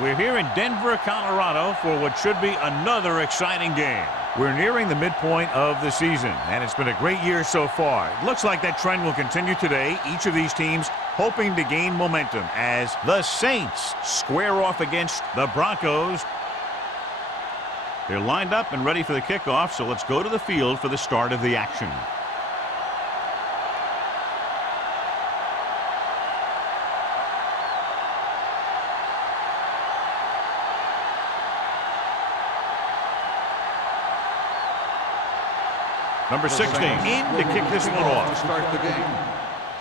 We're here in Denver, Colorado for what should be another exciting game. We're nearing the midpoint of the season, and it's been a great year so far. It looks like that trend will continue today. Each of these teams hoping to gain momentum as the Saints square off against the Broncos. They're lined up and ready for the kickoff, so let's go to the field for the start of the action. Number 16 in to kick this one off. To start the game.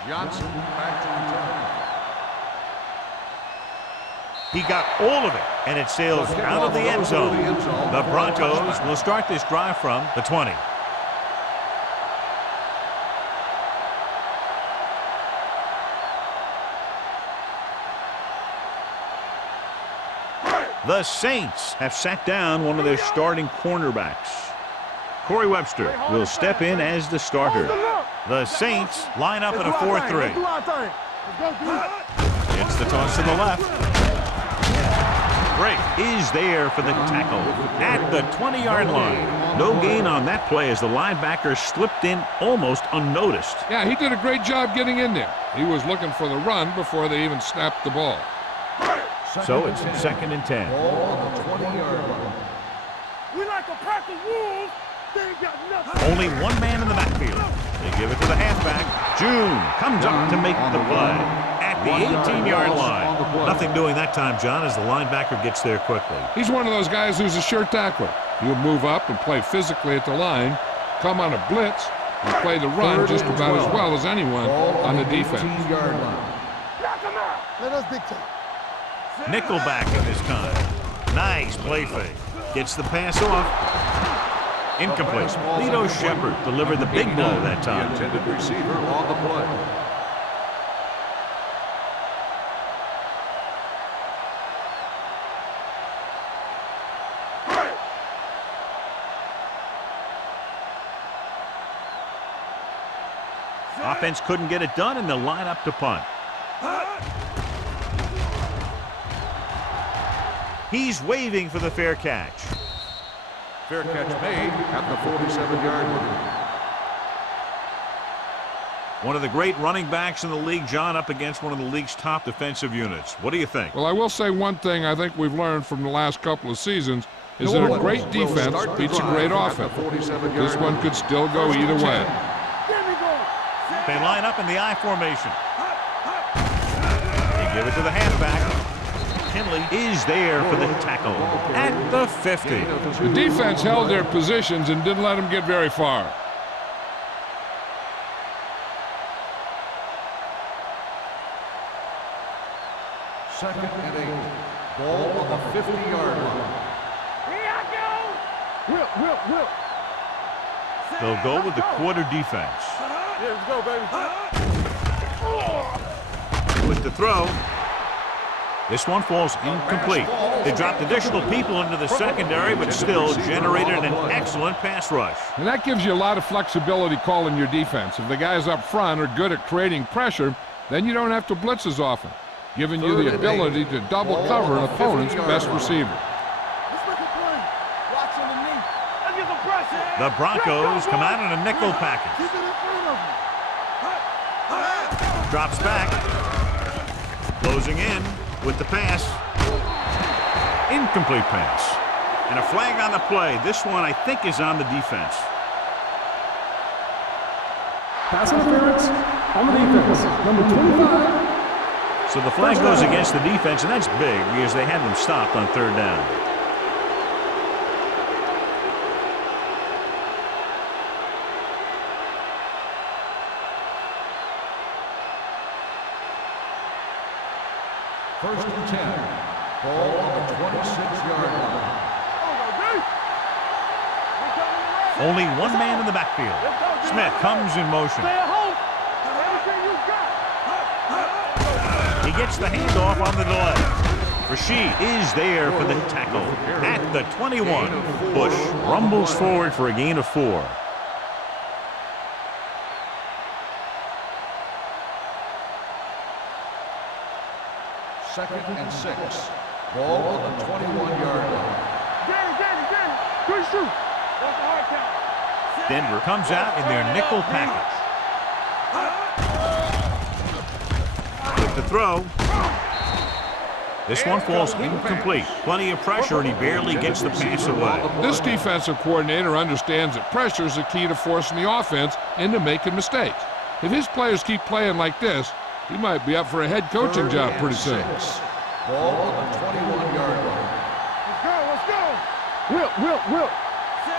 Johnson back to return. He got all of it, and it sails out of the end zone. The Broncos will start this drive from the 20. The Saints have sat down one of their starting cornerbacks. Corey Webster will step in as the starter. The Saints line up in a 4-3. It's the toss to the left. Break is there for the tackle at the 20-yard line. No gain on that play as the linebacker slipped in almost unnoticed. Yeah, he did a great job getting in there. He was looking for the run before they even snapped the ball. So it's 2nd and 10. Ball on the 20-yard line. We like a pack of wolves. Only one man in the backfield. They give it to the halfback. June comes up to make the play at the 18-yard line. Nothing doing that time, John, as the linebacker gets there quickly. He's one of those guys who's a sure tackler. He'll move up and play physically at the line, come on a blitz, and play the run just about as well as anyone on the defense. Let us dictate. Nickelback at this time. Nice play fake. Gets the pass off. Incomplete. Lito Shepard delivered the big blow that time. The intended receiver on the play. Offense couldn't get it done, and they'll line up to punt. He's waving for the fair catch. Fair catch made at the 47-yard line. One of the great running backs in the league, John, up against one of the league's top defensive units. What do you think? Well, I will say one thing I think we've learned from the last couple of seasons is that a great defense beats a great offense. This one could still go either way. They line up in the I formation. They give it to the halfback. Kinley is there for the tackle at the 50. The defense held their positions and didn't let them get very far. Second and 8. Ball on the 50-yard line. Here I go. Will. They'll go with the quarter defense. Yeah, let's go, baby. With the throw. This one falls incomplete. They dropped additional people into the secondary, but still generated an excellent pass rush. And that gives you a lot of flexibility calling your defense. If the guys up front are good at creating pressure, then you don't have to blitz as often, giving you the ability to double cover an opponent's best receiver. The Broncos come out in a nickel package. Drops back. Closing in with the pass. Incomplete pass. And a flag on the play. This one, I think, is on the defense. Pass interference on the defense. Number 25. So the flag goes against the defense, and that's big because they had them stopped on 3rd down. First and 10. Ball on the 26-yard line. Only one man in the backfield. Smith comes in motion. He gets the handoff on the delay. Rashid is there for the tackle at the 21. Bush rumbles forward for a gain of 4. Second and 6. Ball on the 21-yard line. Danny. Good shoot. That's the hard count. Denver comes out in their nickel package. With the throw. This one falls incomplete. Plenty of pressure, and he barely gets the pass away. This defensive coordinator understands that pressure is the key to forcing the offense into making mistakes. If his players keep playing like this, he might be up for a head coaching job pretty soon. Ball on the 21-yard line. Let's go. Will.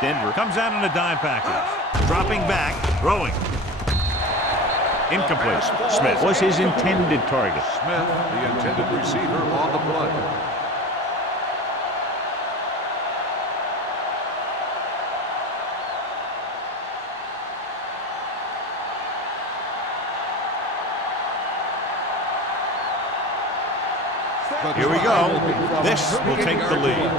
Denver comes out in a dime package. Dropping back, throwing. Incomplete. Smith was his intended target. Smith, the intended receiver, on the play. Here we go. This will take the lead.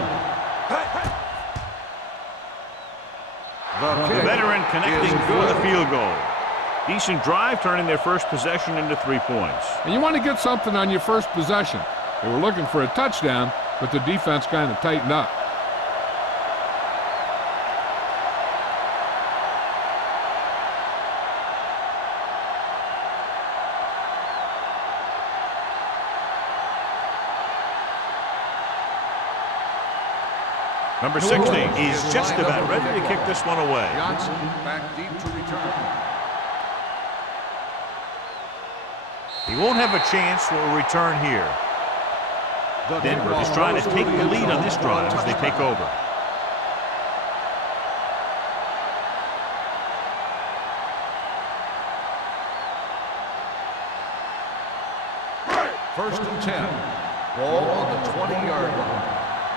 The veteran connecting for the field goal. Decent drive, turning their first possession into 3 points. And you want to get something on your first possession. They were looking for a touchdown, but the defense kind of tightened up. Number 60 is just about ready to kick this one away. Johnson back deep to return. He won't have a chance for a return here. Denver is trying to take the lead on this drive as they take over. First and 10. Ball on the 20-yard line.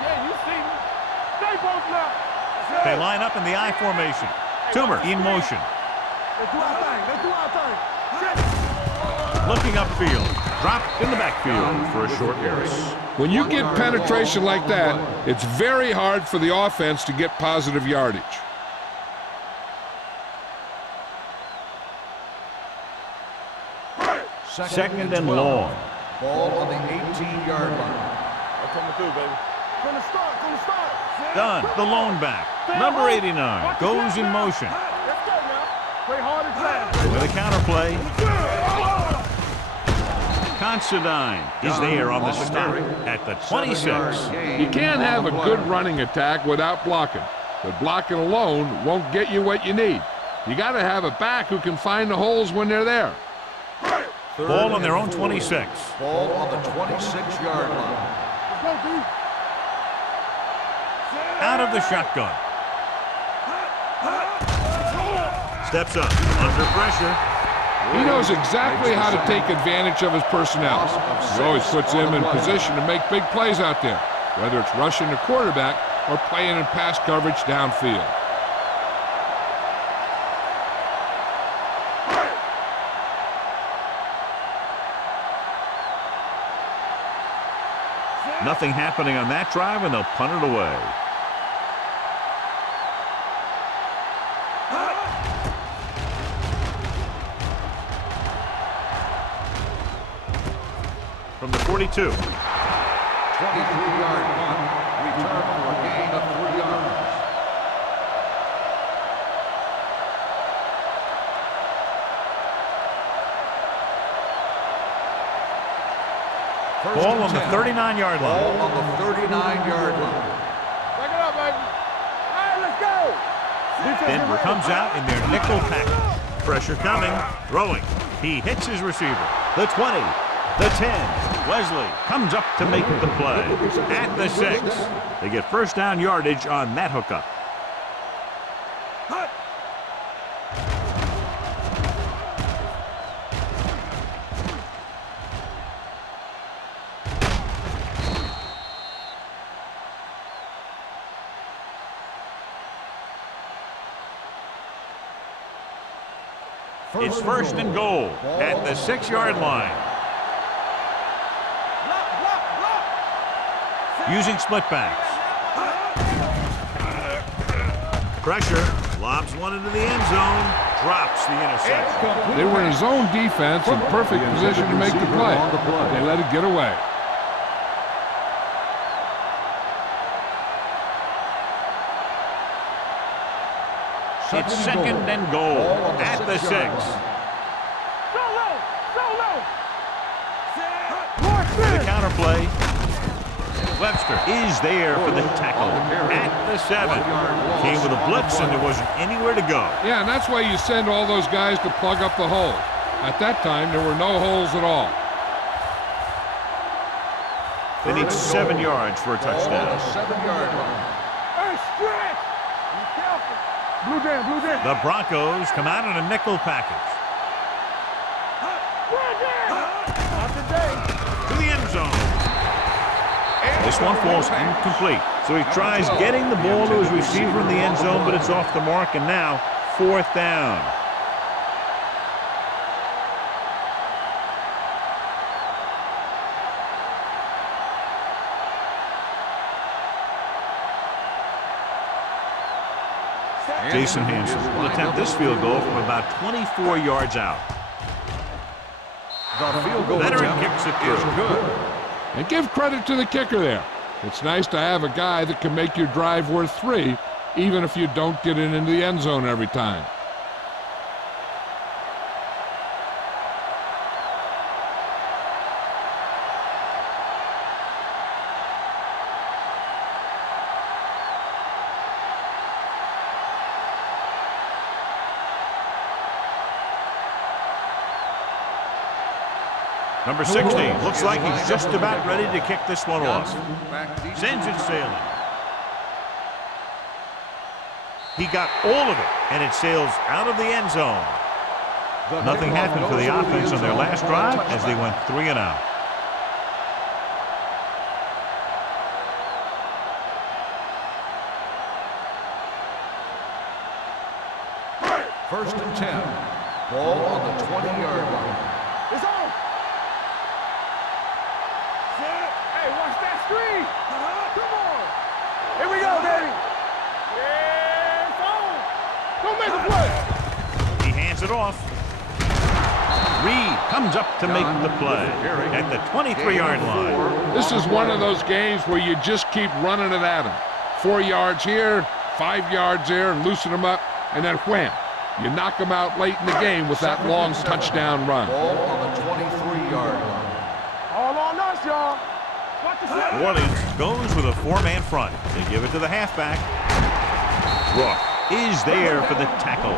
Yeah, you see me. Stay both left. They line up in the I formation. Toomer in motion. Let's do our thing. Looking upfield. Dropped in the backfield for a short area. When you get penetration like that, it's very hard for the offense to get positive yardage. Second and long. Ball on the 18-yard line. I'm coming through, baby. From the start. Done. The lone back. Number 89 goes in motion. Let's go now. Play hard and fast. With a counterplay. Considine is there on the stop at the 26. You can't have a good running attack without blocking, but blocking alone won't get you what you need. You got to have a back who can find the holes when they're there. Ball on their own 26. Ball on the 26-yard line. Let's go, dude. Out of the shotgun. Steps up under pressure. He knows exactly how to take advantage of his personnel. He always puts them in position to make big plays out there, whether it's rushing the quarterback or playing in pass coverage downfield. Nothing happening on that drive, and they'll punt it away. From the 42. 23-yard punt. Return for a gain of 3 yards. Ball on the 39-yard line. Ball on the 39-yard line. Back it up, baby. All right, let's go. Denver comes out in their nickel package. Pressure coming. Throwing. He hits his receiver. The 20. The 10. Wesley comes up to make the play. At the 6. They get first down yardage on that hookup. It's first and goal at the 6-yard line. Using split backs. Pressure. Lobs one into the end zone. Drops the interception. They were in his own defense in perfect position to make the play. They let it get away. It's second and goal at the 6. Solo! The counter play. Webster is there for the tackle at the 7. Came with a blitz and there wasn't anywhere to go. Yeah, and that's why you send all those guys to plug up the hole. At that time, there were no holes at all. They need 7 yards for a touchdown. 7-yard line. Hey, stretch! Be careful. Blue jam. The Broncos come out in a nickel package. Blue jam! Not today. To the end zone. This one falls incomplete. So he tries getting the ball to his receiver in the end zone, but it's off the mark, and now 4th down. Jason Hansen will attempt this field goal from about 24 yards out. The field goal Veteran attempt kicks it is through. good. And give credit to the kicker there. It's nice to have a guy that can make your drive worth 3, even if you don't get it into the end zone every time. Number 16 looks like he's just about ready to kick this one off. Sends it sailing. He got all of it, and it sails out of the end zone. Nothing happened for the offense on their last drive as they went 3 and out. First and 10. Ball on the 20-yard line. It's on. Hey, watch that screen. Come on. Here we go, baby. Yeah, it's on. Don't make a play. He hands it off. Reed comes up to make the play at the 23-yard line. This is one of those games where you just keep running it at him. 4 yards here, 5 yards there, and loosen them up, and then wham. You knock them out late in the game with that long touchdown run. Ball on the 23-yard line. All on us, y'all. Watch the set. New Orleans goes with a 4-man front. They give it to the halfback. Rook is there for the tackle.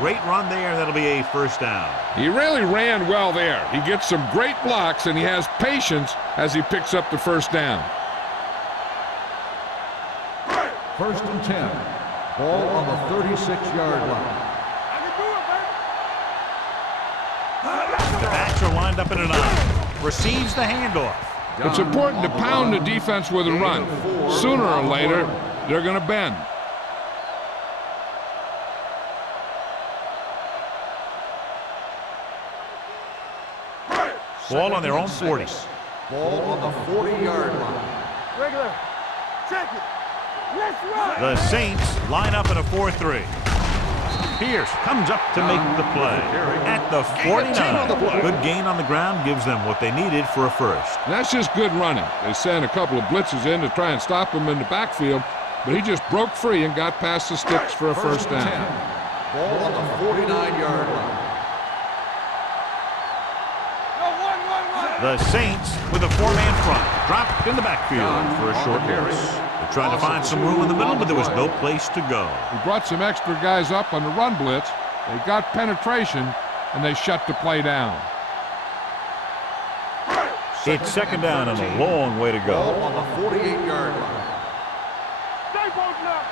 Great run there. That'll be a first down. He really ran well there. He gets some great blocks, and he has patience as he picks up the first down. First and 10. Ball on the 36-yard line. The backs are lined up in a 9. Receives the handoff. It's important to pound the defense with a run. Sooner or later, they're going to bend. Ball on their own 40. Ball on the 40-yard line. Regular. Check it. Let's run. The Saints line up in a 4-3. Pierce comes up to make the play at the 49. Good gain on the ground gives them what they needed for a first. That's just good running. They sent a couple of blitzes in to try and stop him in the backfield, but he just broke free and got past the sticks for a first down. Ball on the 49-yard line. The Saints with a 4-man front. Dropped in the backfield for a short loss. They're trying to find some room in the middle, but there was no place to go. He brought some extra guys up on the run blitz. They got penetration, and they shut the play down. It's second down and a long way to Ball go. on the 48-yard line. Stay bolting up.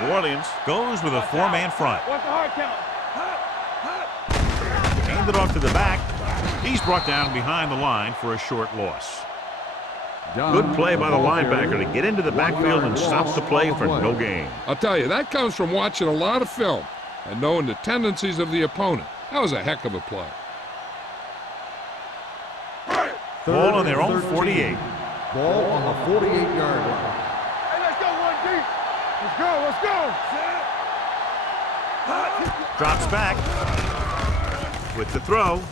New Orleans goes with a 4-man front. What's the hard count? Handed off to the back. He's brought down behind the line for a short loss. Good play by the linebacker to get into the backfield and stop the play for no gain. I'll tell you, that comes from watching a lot of film and knowing the tendencies of the opponent. That was a heck of a play. Ball on their own 48. Ball on the 48-yard line. Hey, let's go one deep. Let's go. Let's go. Drops back with the throw.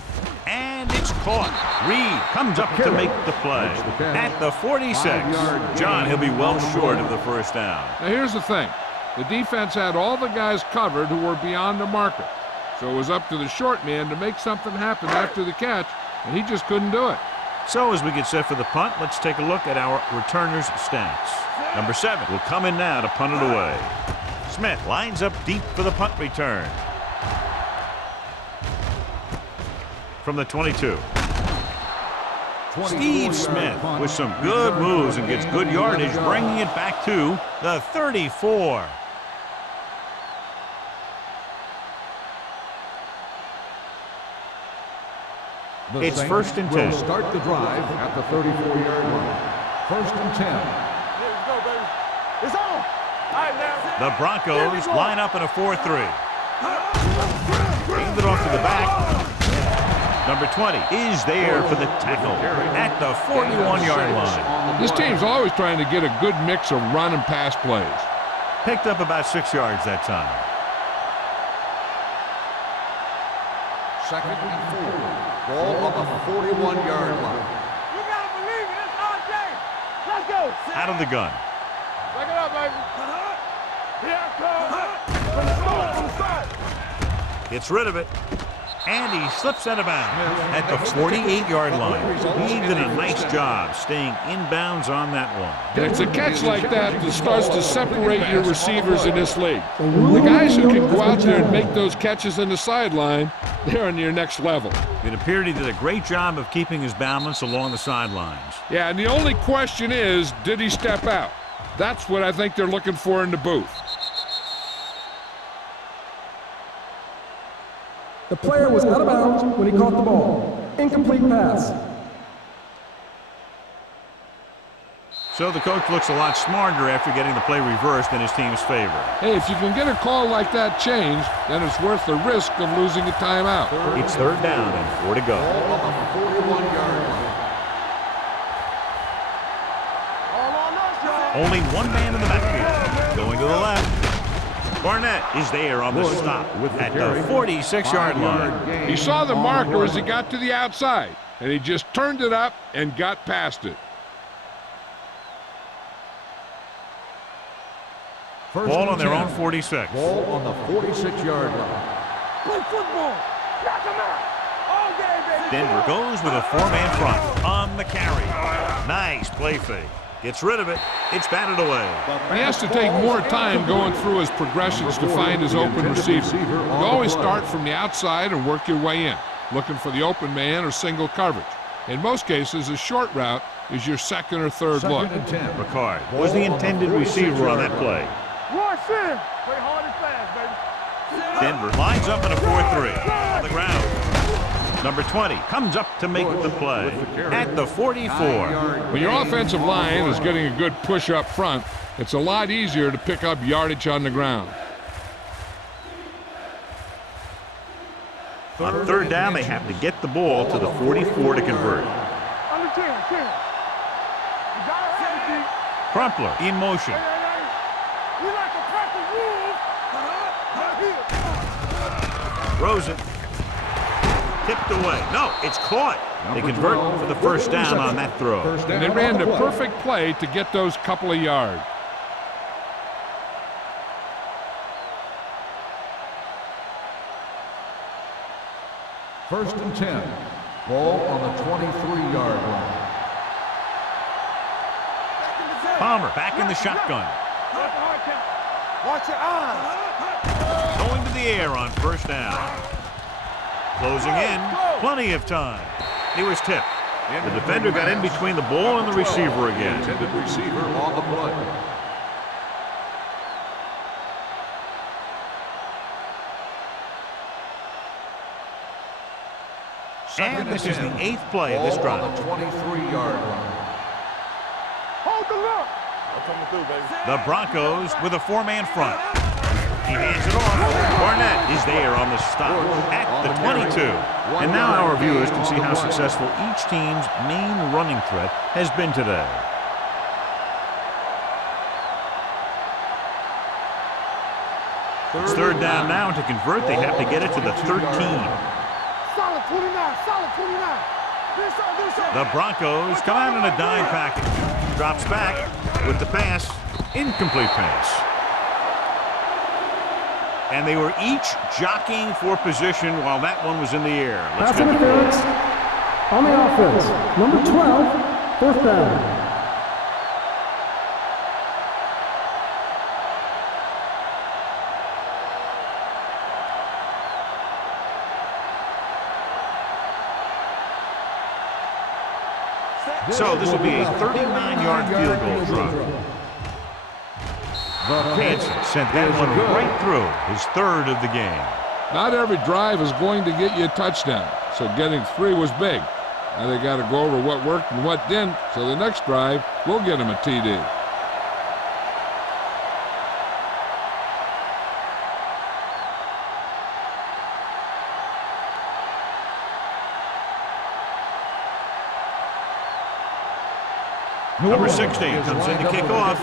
And it's caught. Reed comes up to make the play at the 46. John, he'll be well short of the first down. Now, here's the thing. The defense had all the guys covered who were beyond the marker. So it was up to the short man to make something happen after the catch, and he just couldn't do it. So as we get set for the punt, let's take a look at our returners' stats. Number 7 will come in now to punt it away. Smith lines up deep for the punt return. From the 22. Steve Smith with some good moves and gets good yardage, bringing it back to the 34. It's first and 10. Will start the drive at the 34-yard line. First and 10. Let's go, baby. It's on. All right, now. The Broncos line up in a 4-3. Aimed it off to the back. Number 20 is there for the tackle at the 41-yard line. This team's always trying to get a good mix of run and pass plays. Picked up about 6 yards that time. Second and 4. Ball on the 41-yard line. You gotta believe it. It's our day. Let's go. Out of the gun. Back it up, baby. Here I come. From the side. Gets rid of it. And he slips out of bounds at the 48-yard line. He did a nice job staying inbounds on that one. And it's a catch like that that starts to separate your receivers in this league. The guys who can go out there and make those catches on the sideline, they're on your next level. It appeared he did a great job of keeping his balance along the sidelines. Yeah, and the only question is, did he step out? That's what I think they're looking for in the booth. The player was out of bounds when he caught the ball. Incomplete pass. So the coach looks a lot smarter after getting the play reversed in his team's favor. Hey, if you can get a call like that changed, then it's worth the risk of losing a timeout. It's third down and 4 to go. Ball on the 41-yard line. Only one man in the backfield. Going to the left. Barnett is there on the stop at the 46-yard line. He saw the marker as he got to the outside, and he just turned it up and got past it. Ball on their own 46. Ball on the 46-yard line. Play football. Knock him out. All day, baby. Denver goes with a 4-man front on the carry. Nice play fake. Gets rid of it. It's batted away. He has to take more time going through his progressions to find his open receiver. You always start from the outside and work your way in, looking for the open man or single coverage. In most cases, a short route is your second or third look. Ricard was the intended receiver on that play. Roy Sim. Play hard and fast, baby. Denver lines up in a 4-3 on the ground. Number 20 comes up to make the play at the 44. When your offensive line is getting a good push up front, it's a lot easier to pick up yardage on the ground. On third down, they have to get the ball to the 44 to convert. Under 10. You got it, Crumpler in motion. You like to practice rules. Throws it. Tipped away. No, it's caught. They convert for the first down on that throw. And they ran the perfect play to get those couple of yards. First and 10. Ball on the 23-yard line. Palmer back in the shotgun. Watch your eyes. Going to the air on first down. Closing in, plenty of time. He was tipped. The defender got in between the ball and the receiver again. Intended receiver on the play. And this is the 8th play of this drive. On the 23-yard line. Hold the look. I'm coming through, baby. The Broncos with a 4-man front. He hands it off. Barnett is there on the stop at the 22. And now our viewers can see how successful each team's main running threat has been today. It's third down now. To convert, they have to get it to the 13. Solid 29. Solid 29. The Broncos come out in a dime package. Drops back with the pass. Incomplete pass. And they were each jockeying for position while that one was in the air. Pass interference on the offense. Number 12, fourth down. So this will be a 39-yard field goal drive. Hansen sent that one right through, his third of the game. Not every drive is going to get you a touchdown, so getting 3 was big. Now they got to go over what worked and what didn't, so the next drive will get them a TD. Number 16 comes in to kick off.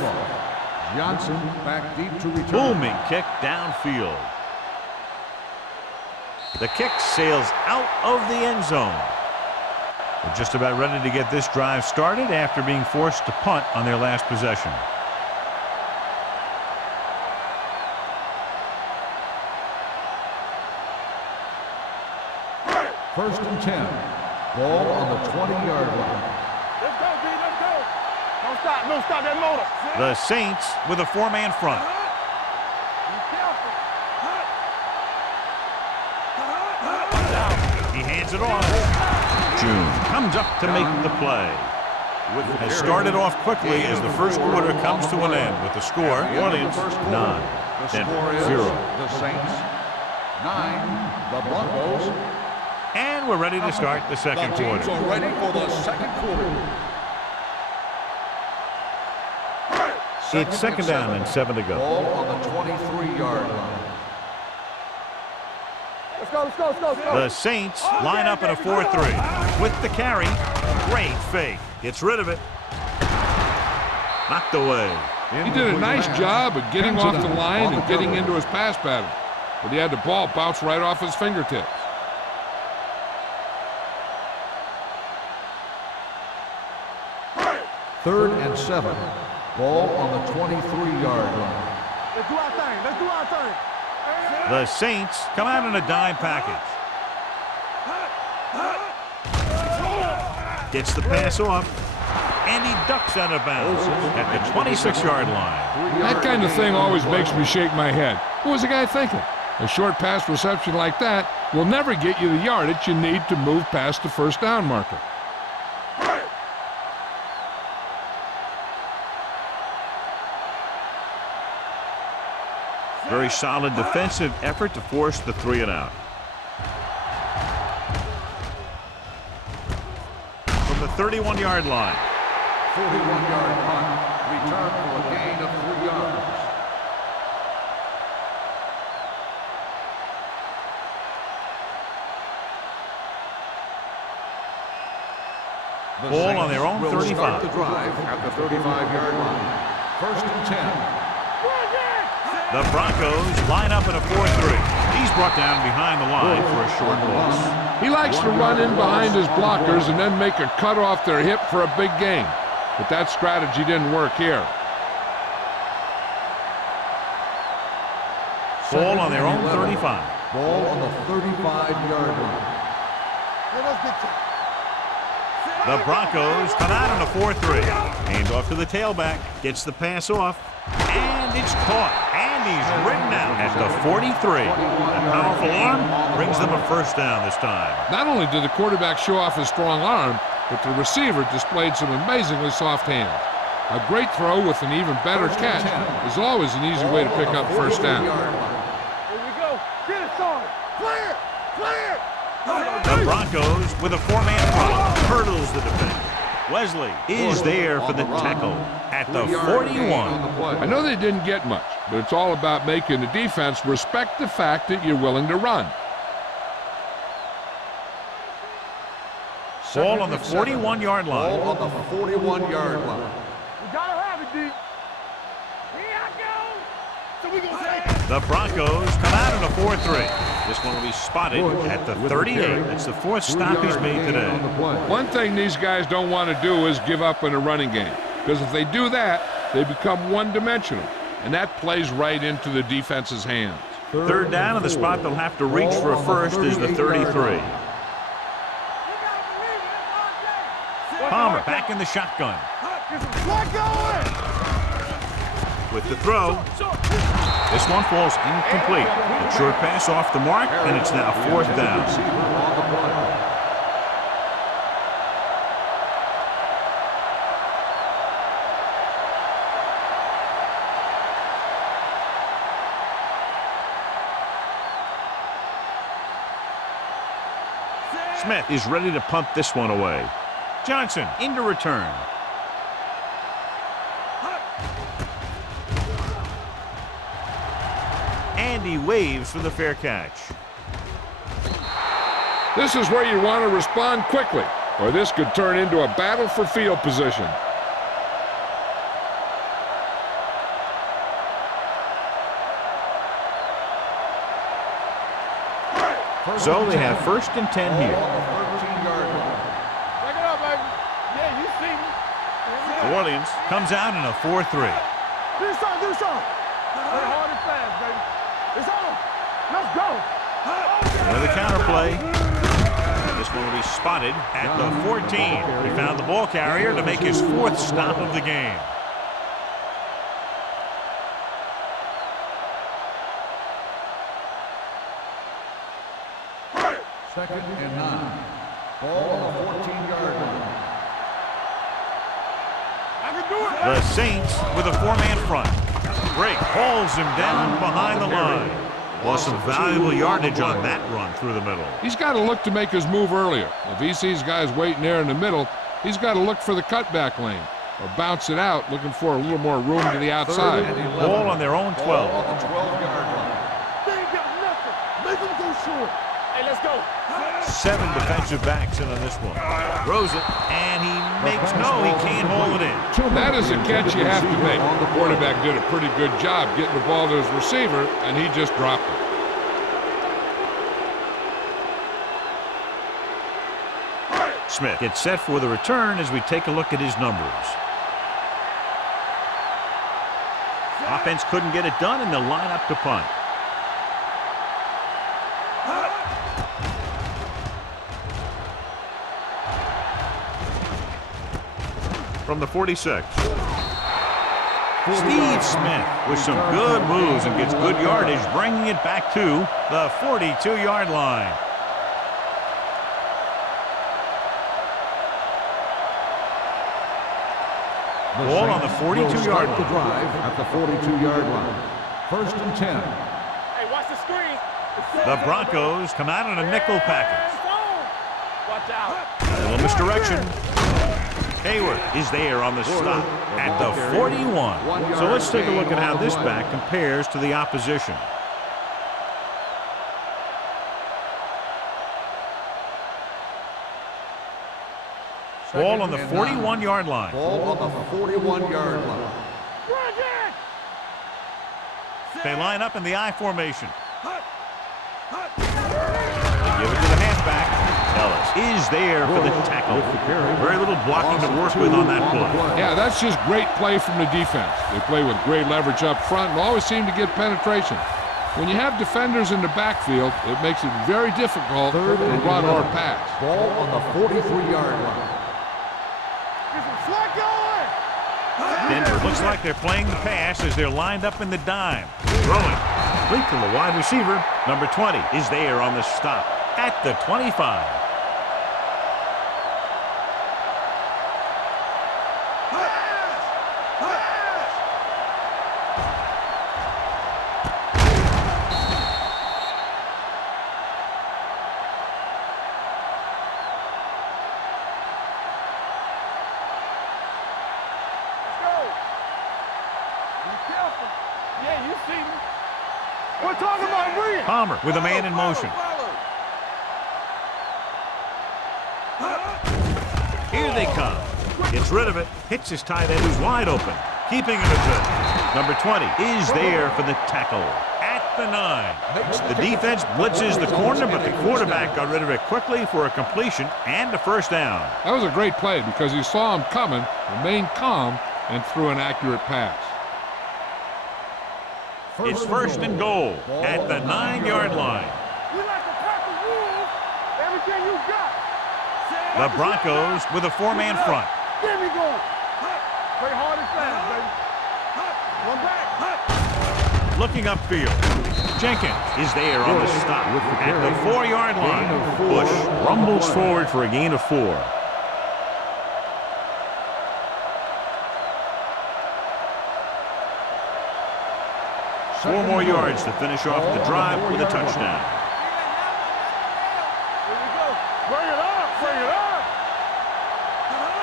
Johnson back deep to return. Booming kick downfield. The kick sails out of the end zone. They're just about ready to get this drive started after being forced to punt on their last possession. First and 10. Ball on the 20-yard line. Let's go, B. Let's go. Don't stop. Don't stop that motor. The Saints with a 4-man front. Be careful. He hands it off. June comes up to make the play. Has started off quickly as the first quarter comes to an end with the score. Orleans 9, The score is 0. the Saints 9, the Broncos. And we're ready to start the second The teams quarter. are ready for the second quarter. It's second down and 7 to go. Ball on the 23-yard line. Let's go. Let's go. Let's go. Let's go. The Saints line up in a 4-3. With the carry, great fake. Gets rid of it. Knocked away. He did a nice job of getting off the line and getting into his pass pattern, but he had the ball bounce right off his fingertips. Third and 7. Ball on the 23-yard line. Let's do our thing. Let's do our thing. The Saints come out in a dime package. Gets the pass off, and he ducks out of bounds at the 26-yard line. That kind of thing always makes me shake my head. What was the guy thinking? A short pass reception like that will never get you the yardage you need to move past the first down marker. Very solid defensive effort to force the 3-and-out. From the 31-yard line. 41-yard punt. Return for a gain of 3 yards. The Ball on Saints their own will 35. start the drive at the 35-yard line. First and 10. The Broncos line up in a 4-3. He's brought down behind the line for a short loss. He likes to run in behind his blockers and then make a cut off their hip for a big gain. But that strategy didn't work here. Ball on their own 35. Ball on the 35-yard line. Let's get to The Broncos come out in a 4-3. Hands off to the tailback. Gets the pass off. And it's caught. And he's ridden out at the 43. A powerful arm brings them a first down this time. Not only did the quarterback show off his strong arm, but the receiver displayed some amazingly soft hands. A great throw with an even better catch is always an easy way to pick up first down. Here we go. Get it, son. Clear. Clear. The Broncos with a 4-man front hurdles the defense. Wesley is there for the tackle at the 41. I know they didn't get much, but it's all about making the defense respect the fact that you're willing to run. Ball on the 41-yard line. Ball on the 41-yard line. We gotta have it, D. Here I go. So we gonna take it. The Broncos come out in a 4-3. This one will be spotted at the 38. That's the 4th stop he's made today. One thing these guys don't want to do is give up in a running game, because if they do that, they become one-dimensional, and that plays right into the defense's hands. Third down, and the spot they'll have to reach for a first is the 33. Palmer back in the shotgun. With the throw. This one falls incomplete. A short pass off the mark, and it's now fourth down. Smith is ready to punt this one away. Johnson into return. And he waves for the fair catch. This is where you want to respond quickly, or this could turn into a battle for field position. So they have first and 10 here. Back it up, baby. Yeah, you see me. New Orleans comes out in a 4-3. Do something. Play hard and fast, baby. It's on. Let's go. Another counter play. This one will be spotted at the 14. He found the ball carrier to make his fourth stop of the game. Second and 9. Ball on the 14-yard line. I can do it. The Saints with a four-man front. Drake hauls him down behind the line. Lost some valuable yardage on that run through the middle. He's got to look to make his move earlier. If he sees guys waiting there in the middle, he's got to look for the cutback lane or bounce it out, looking for a little more room to the outside. Ball on their own 12. Ball on the 12-yard line. They ain't got nothing. Make them go short. Hey, let's go. 7 defensive backs in on this one. Throws it, and he makes no, he can't hold it in. That is a catch you have to make. The quarterback did a pretty good job getting the ball to his receiver, and he just dropped it. Smith gets set for the return as we take a look at his numbers. Offense couldn't get it done, and they'll line up to punt. From the 46. Steve Smith with some good moves and gets good yardage, bringing it back to the 42-yard line. Ball on the 42-yard line. Drive at the 42-yard line. First and 10. Hey, watch the screen. The Broncos come out in a nickel package. Watch out. A little misdirection. Hayward is there on the stop at the 41. So let's take a look at how this back compares to the opposition. Ball on the 41-yard line. Ball on the 41-yard line. They line up in the I formation. They give it to the halfback. Ellis is there for the tackle. Very little blocking to work with on that play. Yeah, that's just great play from the defense. They play with great leverage up front and always seem to get penetration. When you have defenders in the backfield, it makes it very difficult to run or pass. Ball on the 43-yard line. Denver looks like they're playing the pass as they're lined up in the dime. Throwing. Complete to the wide receiver. Number 20 is there on the stop at the 25. We're talking about me. Palmer with a man in motion. Here they come. Gets rid of it. Hits his tight end who's wide open. Keeping him at good. Number 20 is there for the tackle at the 9. The defense blitzes the corner, but the quarterback got rid of it quickly for a completion and a first down. That was a great play because he saw him coming, remained calm, and threw an accurate pass. It's first and goal at the 9-yard line. We like to pack the rules. Everything you got. The Broncos with a 4-man front. There we go. Play hard and fast, baby. One back. Looking upfield. Jenkins is there on the stop at the 4-yard line. Bush rumbles forward for a gain of 4. Four more yards to finish off the drive with a touchdown. Here we go. Bring it up. Bring it up.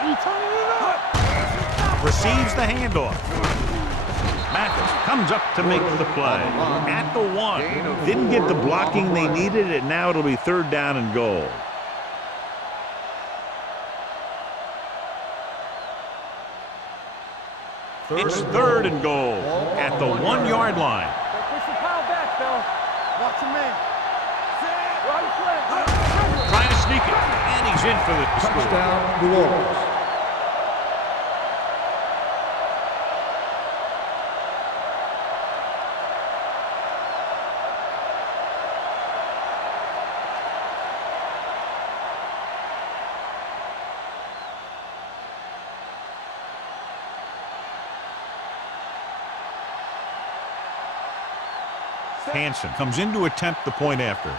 You turning it up. Receives the handoff. Mathis comes up to make the play. At the 1. Didn't get the blocking they needed, and now it'll be 3rd down and goal. It's 3rd and goal at the 1-yard line. Push the pile back, though. Watch him in. Trying to sneak it, and he's in for the score. Touchdown, New Orleans. Hansen comes in to attempt the point after.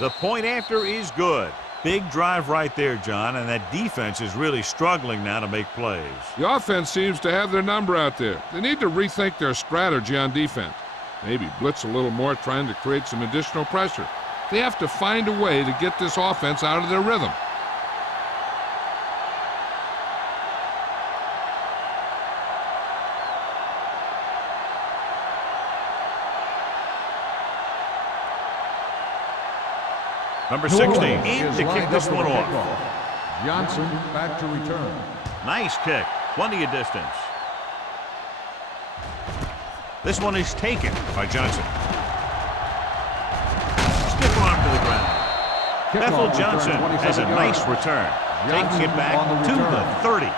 The point after is good. Big drive right there, John, and that defense is really struggling now to make plays. The offense seems to have their number out there. They need to rethink their strategy on defense. Maybe blitz a little more, trying to create some additional pressure. They have to find a way to get this offense out of their rhythm. Number 16 in to kick this one off. Johnson back to return. Nice kick. Plenty of distance. This one is taken by Johnson. Stiff arm to the ground. Bethel Johnson has a nice return. Taking it back to the 30.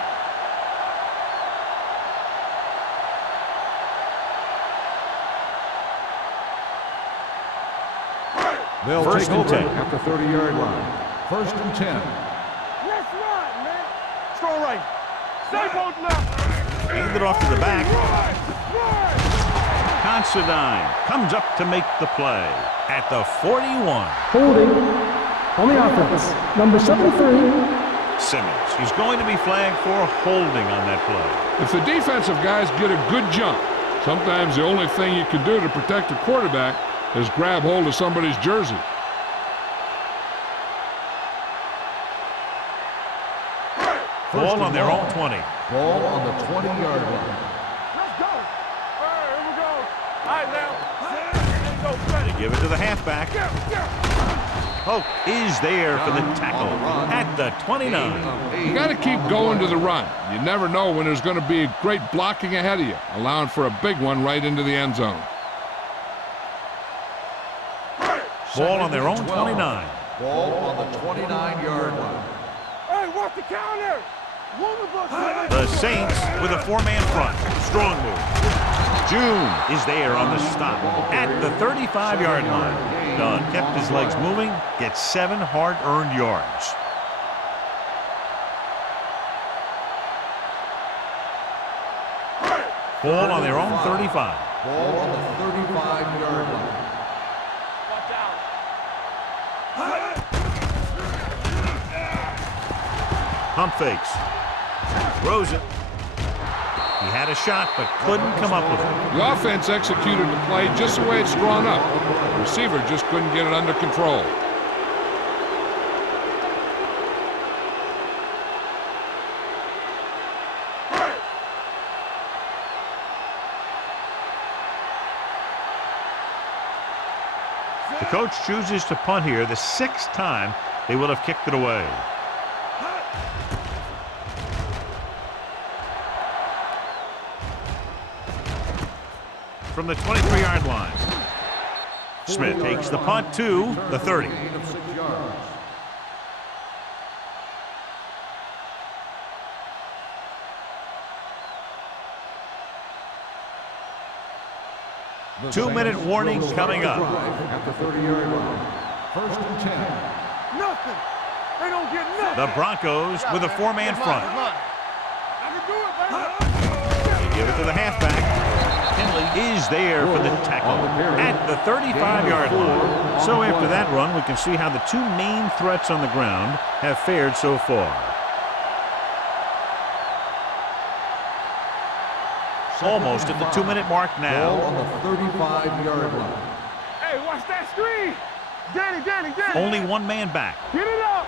They'll First take and over 10. at the 30-yard line. First and 10. Let's run, man. Strong right. Stay both left. Hand it off to the back. Run. Considine comes up to make the play at the 41. Holding on the offense. Number 73. Simmons is going to be flagged for holding on that play. If the defensive guys get a good jump, sometimes the only thing you can do to protect the quarterback is grab hold of somebody's jersey. Ball on their own 20. Ball on the 20-yard line. Let's go. All right, here we go. All right, now. Go, They give it to the halfback. Pope is there for the tackle at the 29. You got to keep going to the run. You never know when there's going to be great blocking ahead of you, allowing for a big one right into the end zone. Ball on their own 29. Ball on the 29-yard line. Hey, watch the counter. One of us. The Saints with a 4-man front. Strong move. June is there on the stop at the 35-yard line. Dunn kept his legs moving, gets 7 hard-earned yards. Ball on their own 35. Ball on the 35-yard line. Watch out. Pump fakes. Throws it. He had a shot, but couldn't come up with it. The offense executed the play just the way it's drawn up. The receiver just couldn't get it under control. The coach chooses to punt here the 6th time they will have kicked it away. From the 23-yard line. Smith takes the punt to the 30. Gain of 6 yards. 2-minute warning coming up. At the 30-yard line. 1st and 10. Nothing. They don't get nothing. The Broncos with a 4-man front. I can do it, baby. They give it to the halfback. Henley is there for the tackle at the 35-yard line. So after that run, we can see how the two main threats on the ground have fared so far. Almost at the 2-minute mark now. Ball on the 35-yard line. Hey, watch that screen. Danny. Only one man back. Get it up.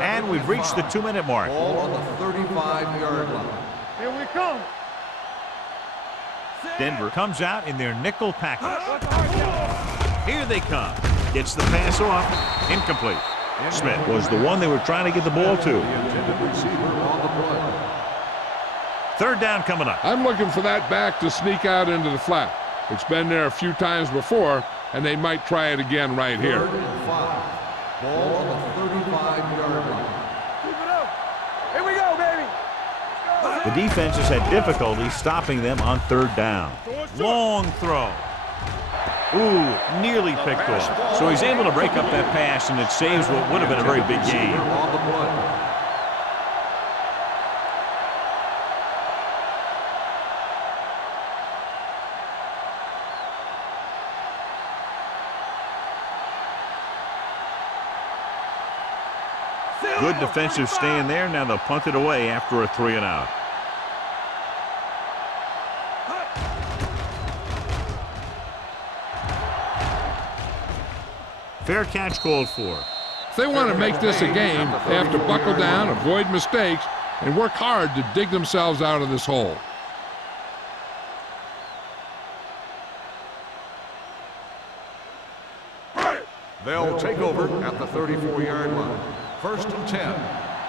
And we've reached the 2-minute mark. Ball on the 35-yard line. Here we come. Denver comes out in their nickel package. Here they come. Gets the pass off. Incomplete. Smith was the one they were trying to get the ball to. The intended receiver on the play. 3rd down coming up. I'm looking for that back to sneak out into the flat. It's been there a few times before, and they might try it again right here. 3rd and 5. Ball on the 35-yard line. Keep it up. Here we go, baby. The defense has had difficulty stopping them on 3rd down. Long throw. Ooh, nearly picked off. So he's able to break up that pass, and it saves what would have been a very big game. On the play. Good defensive stand there. Now they'll punt it away after a 3-and-out. Fair catch called for. If they want to make this a game, they have to buckle down, avoid mistakes, and work hard to dig themselves out of this hole. They'll take over at the 34-yard line. 1st and 10.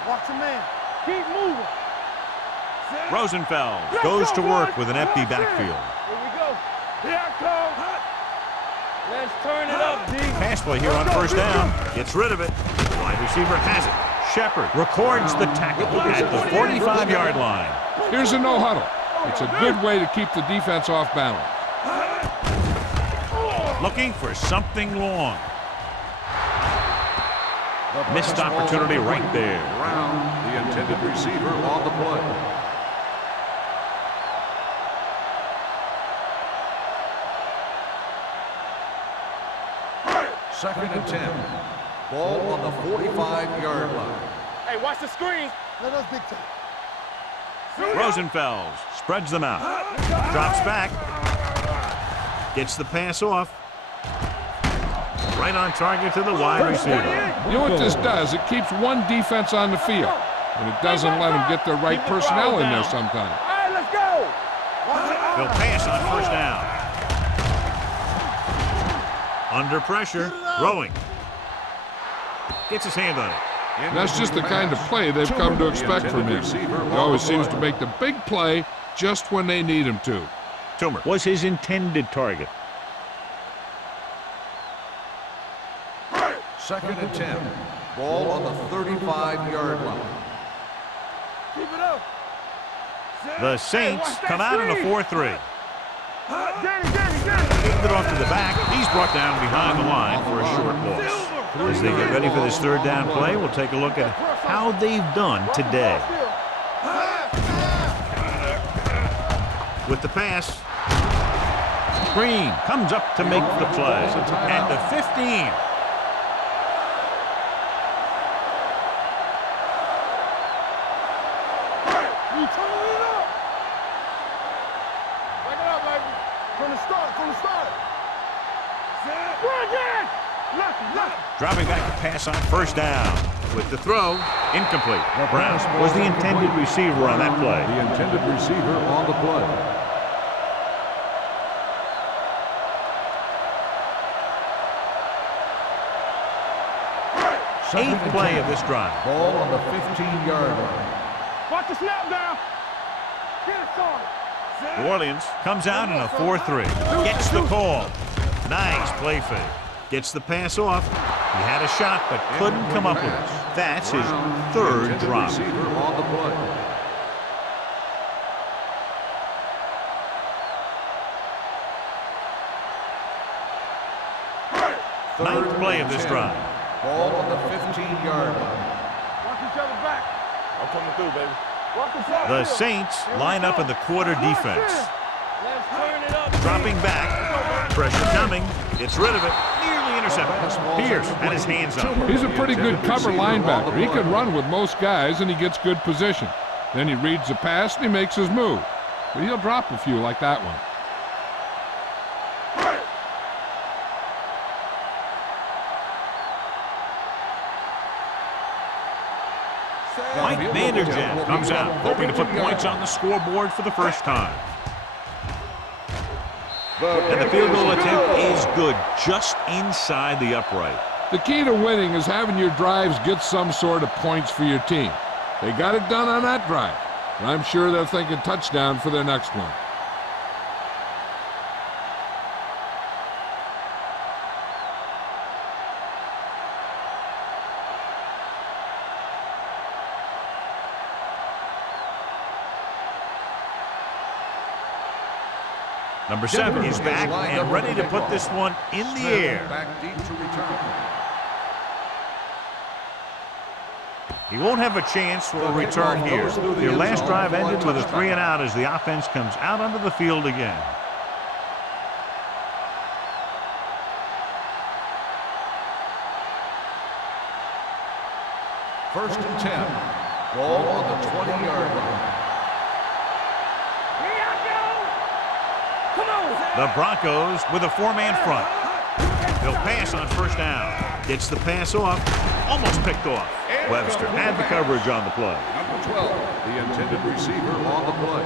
Watch the man. Keep moving. Rosenfeld goes to work with an empty backfield. Here we go. Here I come. Let's turn it up, D. Pass play here on 1st down. Gets rid of it. Wide receiver has it. Shepard records the tackle at the 45-yard line. Here's a no-huddle. It's a good way to keep the defense off balance. Looking for something long. Missed opportunity right there. Brown, the intended receiver on the play. Second and 10. Ball on the 45-yard line. Hey, watch the screen. Let us big time. Rosenfeld spreads them out. Drops back. Gets the pass off. Right on target to the wide receiver. You know what this does? It keeps one defense on the field, and it doesn't let them get the right personnel in there sometimes. All right, let's go. They'll pass on 1st down. Under pressure, throwing. Gets his hand on it. And that's just the kind of play they've come to expect from him. He always seems to make the big play just when they need him to. Toomer was his intended target. 2nd and 10. Ball on the 35-yard line. Keep it up. The Saints come out in a 4-3. Danny. Gave it off to the back. He's brought down behind the line for a short loss. As they get ready for this 3rd down play, we'll take a look at how they've done today. With the pass, Green comes up to make the play at the 15. You turn it up. Back it up, baby. From the start. Run again. Nothing. Dropping back to pass on 1st down. With the throw, incomplete. Brown was the intended receiver on that play. The intended receiver on the play. Eighth play of this drive. Ball on the 15-yard line. Watch the snap down. Get it started. New Orleans comes out in a 4-3. Gets the call. Nice play fake. Gets the pass off. He had a shot, but couldn't come up with it. That's his third drop. Receiver on the play. Ninth play of this drive. Ball on the 15-yard line. Watch each other back. I'm coming through, baby. Walk the ball. The Saints line up in the quarter defense. Let's turn it up. Dropping back. Pressure coming. Gets rid of it. Nearly intercepted. Pierce had his hands up. He's a pretty good cover linebacker. He can run with most guys, and he gets good position. Then he reads the pass, and he makes his move. But he'll drop a few like that one. Mike Vanderjagt comes out, hoping to put points on the scoreboard for the first time. And the field goal attempt is good, just inside the upright. The key to winning is having your drives get some sort of points for your team. They got it done on that drive. And I'm sure they're thinking touchdown for their next one. Number 7 is back and ready to put this one in the air. Back deep to return. He won't have a chance for a return here. Their last drive ended with a 3-and-out as the offense comes out onto the field again. First and 10. Ball on the 20-yard line. The Broncos with a 4-man front. They'll pass on first down. Gets the pass off. Almost picked off. Webster had the coverage on the play. Number 12, the intended receiver on the play.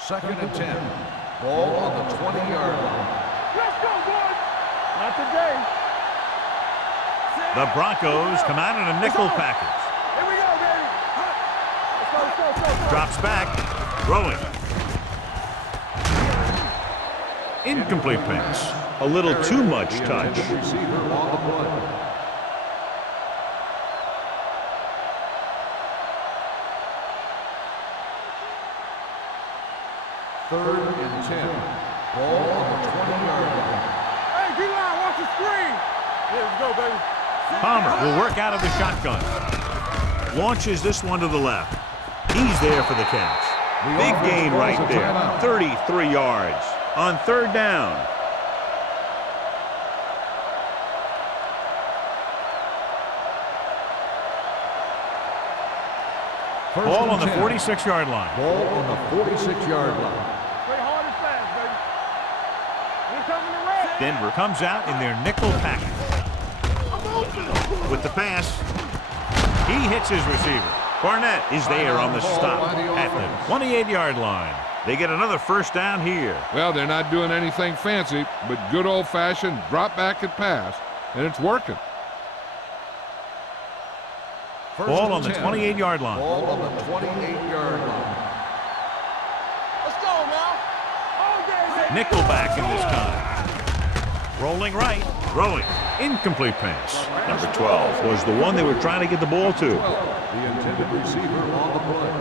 Second and 10. Ball on the 20-yard line. Let's go, boys. Not today. The Broncos come out in a nickel package. Here we go, baby. Let's go. Drops back. Throwing. Incomplete pass. A little too much touch. The receiver on the play. Third and 10. Ball on the 20-yard line. Hey, D-line, watch the screen. Yeah, let's go, baby. Palmer will work out of the shotgun. Launches this one to the left. He's there for the catch. Big gain right there. 33 yards on third down. Ball on the 46-yard line. Ball on the 46-yard line. Play hard and fast, baby. We're coming to red. Denver comes out in their nickel package. With the pass, he hits his receiver. Barnett is there on the stop at the 28-yard line. They get another first down here. Well, they're not doing anything fancy, but good old-fashioned drop back and pass, and it's working. Ball on the 28-yard line. Ball on the 28-yard line. Let's go now. All day, baby. Nickelback in this time. Rolling right, throwing. Incomplete pass. Number 12 was the one they were trying to get the ball to. The intended receiver on the play.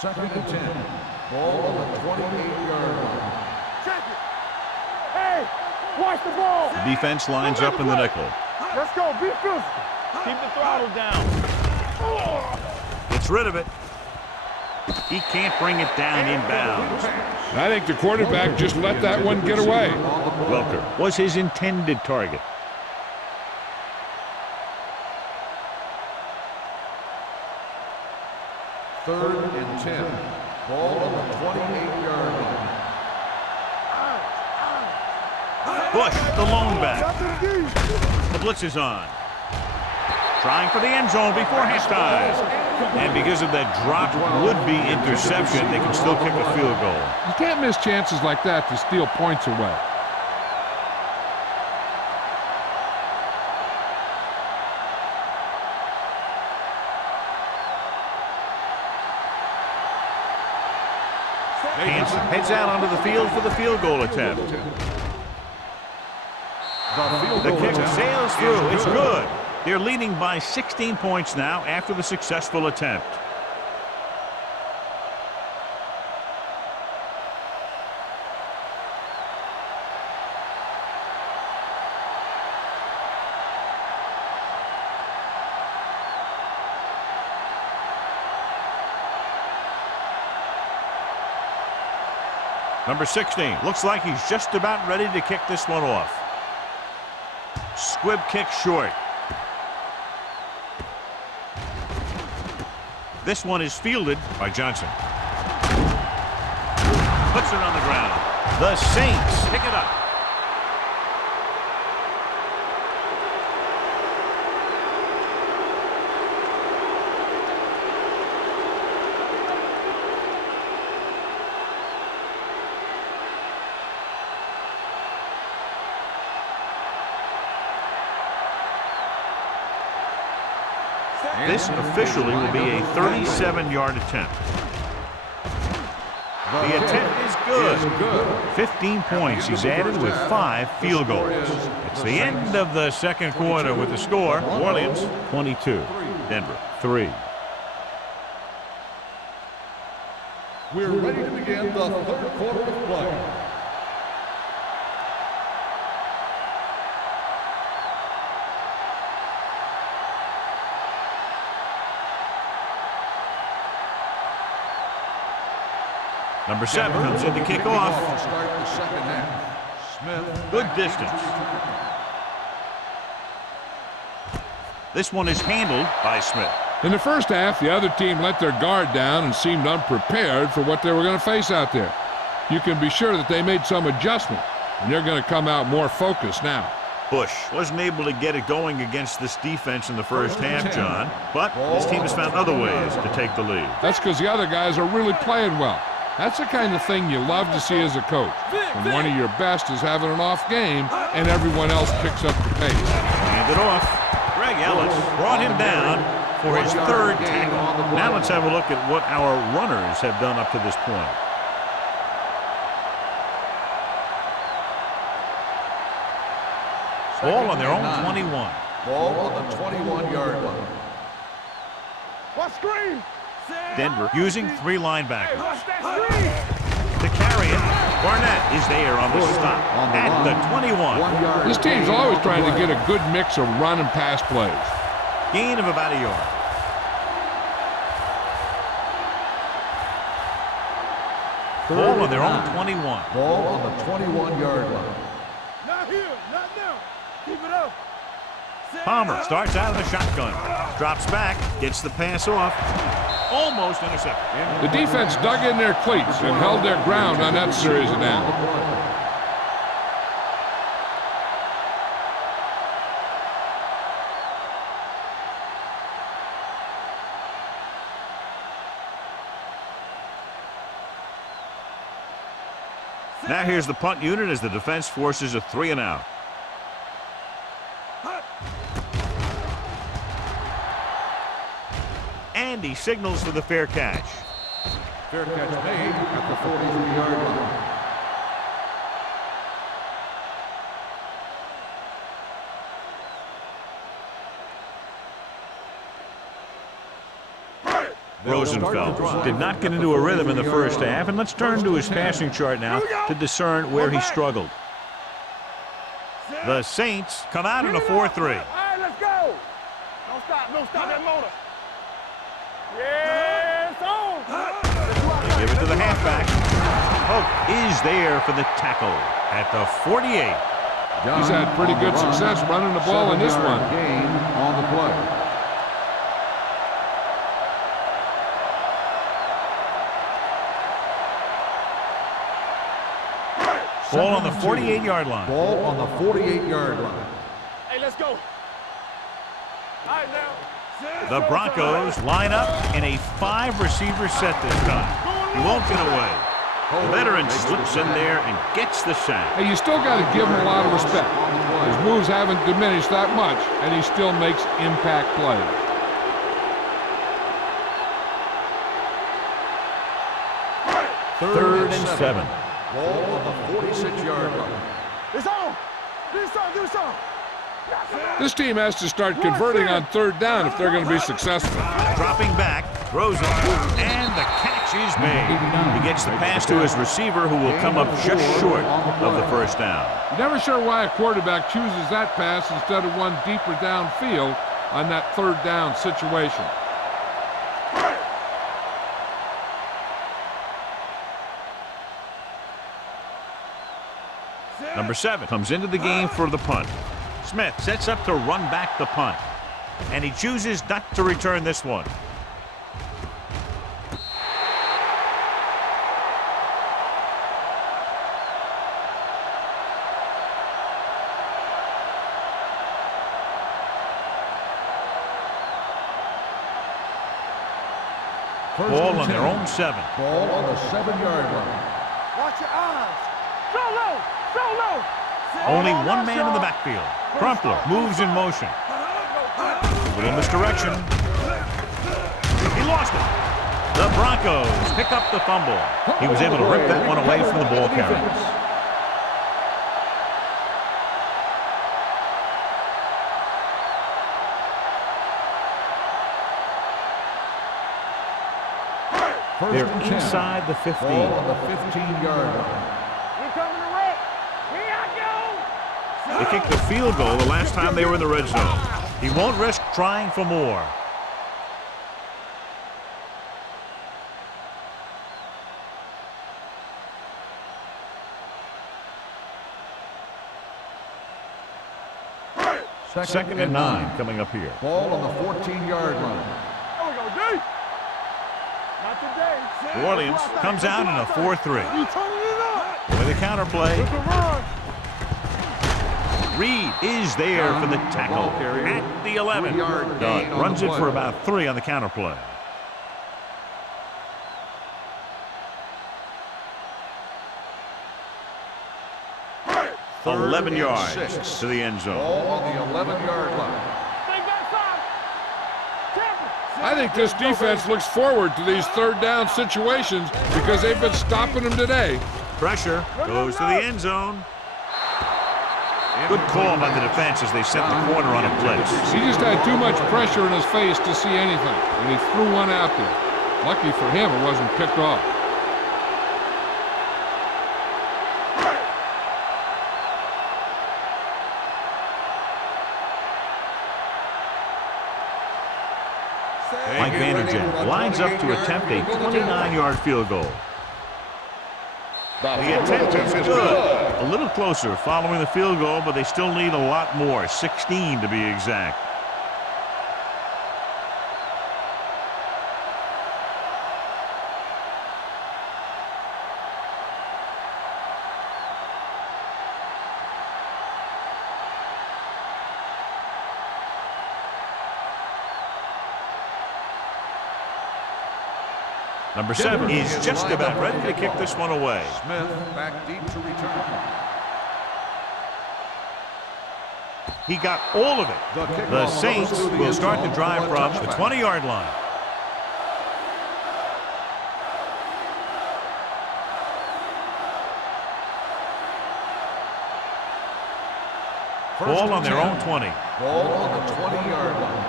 Second and 10. Ball on the 28-yard line. Check it. Hey, watch the ball. The defense lines up in the nickel. Let's go. Be physical. Keep the throttle down. Gets rid of it. He can't bring it down inbounds. I think the quarterback just let that one get away. Welker was his intended target. Third and 10. Ball on the 28-yard line. Bush, the lone back. The blitz is on. Trying for the end zone before halftime. And because of that drop would-be interception, they can still kick a field goal. You can't miss chances like that to steal points away. Hansen heads out onto the field for the field goal attempt. The kick sails through. It's good. They're leading by 16 points now after the successful attempt. Number 16 looks like he's just about ready to kick this one off. Squib kick short. This one is fielded by Johnson. Puts it on the ground. The Saints pick it up. This officially will be a 37-yard attempt. The attempt is good. 15 points he's added with 5 field goals. It's the end of the second quarter with the score. New Orleans 22, Denver 3. We're ready to begin the third quarter of play. Number 7 comes in to kick off. Start the second half. Smith. Good distance. This one is handled by Smith. In the first half, the other team let their guard down and seemed unprepared for what they were going to face out there. You can be sure that they made some adjustment, and they're going to come out more focused now. Bush wasn't able to get it going against this defense in the first half, John, but his team has found other ways to take the lead. That's because the other guys are really playing well. That's the kind of thing you love to see as a coach, when one of your best is having an off game and everyone else picks up the pace. Hand it off. Greg Ellis brought him down for his third tackle. Now let's have a look at what our runners have done up to this point. Ball on their own 21. Ball on the 21-yard line. What screen? Denver using 3 linebackers. What's that screen? To carry it, Barnett is there on the stop at the 21. This team's always trying to get a good mix of run and pass plays. Gain of about a yard. Ball on their own 21. Ball on the 21-yard line. Not here, not now. Keep it up. Palmer starts out of the shotgun. Drops back, gets the pass off. Almost intercepted. The defense dug in their cleats and held their ground on that series of downs. Now here's the punt unit as the defense forces a 3 and out. And he signals for the fair catch. Fair catch made at the 43-yard line. Rosenfeld did not get into a rhythm in the first half, and let's turn to his passing chart now to discern where he struggled. The Saints come out in a 4-3. All right, let's go. Don't stop that motor. Yeah, it's on. They give it to the halfback. Hope is there for the tackle at the 48. He's had pretty good success running the ball in this one. Gain on the play. Ball on the 48-yard line. Ball on the 48-yard line. Hey, let's go. All right, now. The Broncos line up in a 5-receiver set this time. He won't get away. The veteran slips in there and gets the sack. Hey, you still got to give him a lot of respect. His moves haven't diminished that much, and he still makes impact plays. Third and 7. Ball on the 46-yard line. It's on. Do something. This team has to start converting on third down if they're going to be successful. Dropping back, throws it, and the catch is made. He gets the pass to his receiver, who will come up just short of the first down. You're never sure why a quarterback chooses that pass instead of one deeper downfield on that third down situation. Number 7 comes into the game for the punt. Smith sets up to run back the punt, and he chooses not to return this one. Ball on their own 7. Ball on the 7-yard line. Watch your eyes. So low. Only one man in the backfield. Crumpler moves in motion. Little misdirection. He lost it. The Broncos pick up the fumble. He was able to rip that one away from the ball carrier. They're inside the 15. Ball on the 15-yard line. We coming to wreck. Here I go. They kicked the field goal the last time they were in the red zone. He won't risk trying for more. Second and 9 coming up here. Ball on the 14-yard line. There we go, D. Not today. New Orleans comes out in a 4-3. You turning it up. With a counterplay. It's a run. Reed is there for the tackle at the 11. Doug runs it for about 3 on the counterplay. Third 11 and yards 6. to the end zone. Ball on the 11-yard line. I think this defense looks forward to these third down situations because they've been stopping them today. Pressure goes to the end zone. Good call by the defense as they set the corner on a blitz. He just had too much pressure in his face to see anything, and he threw one out there. Lucky for him, it wasn't picked off. Mike Vanderjagt lines up to attempt a 29-yard field goal. The attempt is good. A little closer following the field goal, but they still need a lot more, 16 to be exact. Number 7 is just about ready to kick this one away. Smith back deep to return. He got all of it. The Saints will start the drive from the 20-yard line. Ball on their own 20. Ball on the 20-yard line.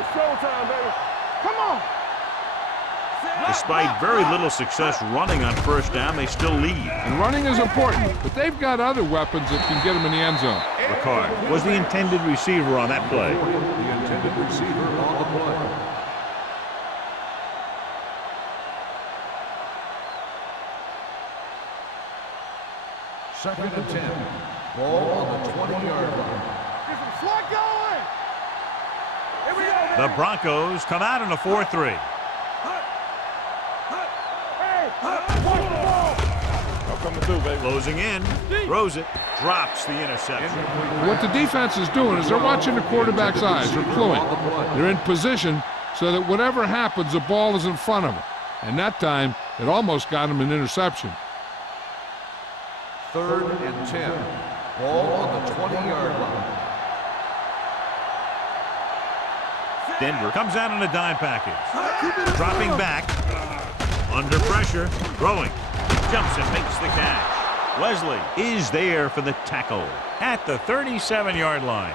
It's showtime, baby. Come on. Despite very little success running on first down, they still lead. And running is important, but they've got other weapons that can get them in the end zone. Ricard was the intended receiver on that play. The intended receiver on the play. Second and 10. Ball on the 20-yard line. Get some slug going. Here we go, baby. The Broncos come out in a 4-3. Closing in, throws it, drops the interception. What the defense is doing is they're watching the quarterback's eyes. They're cluing. They're in position so that whatever happens, the ball is in front of them. And that time, it almost got him an interception. Third and 10. Ball on the 20-yard line. Denver comes out in a dime package. Dropping back, under pressure, throwing. jumps and makes the catch. Wesley is there for the tackle at the 37-yard line.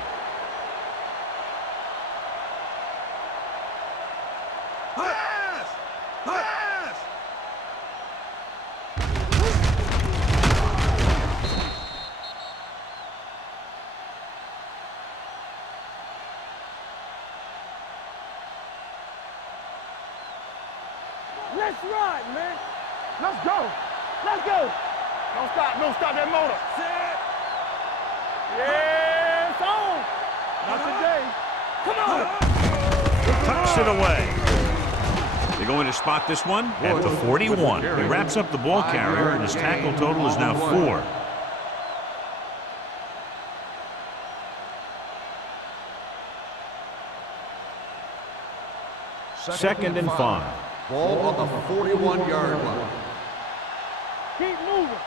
Let's ride, man. Let's go. Let's go. Don't stop. Don't stop that motor. Set. Yeah, it's on. Not today. Come on. Tucks it away. They're going to spot this one at the 41. He wraps up the ball carrier, and his tackle total is now 4. Second and 5. Ball on the 41-yard line. Keep moving.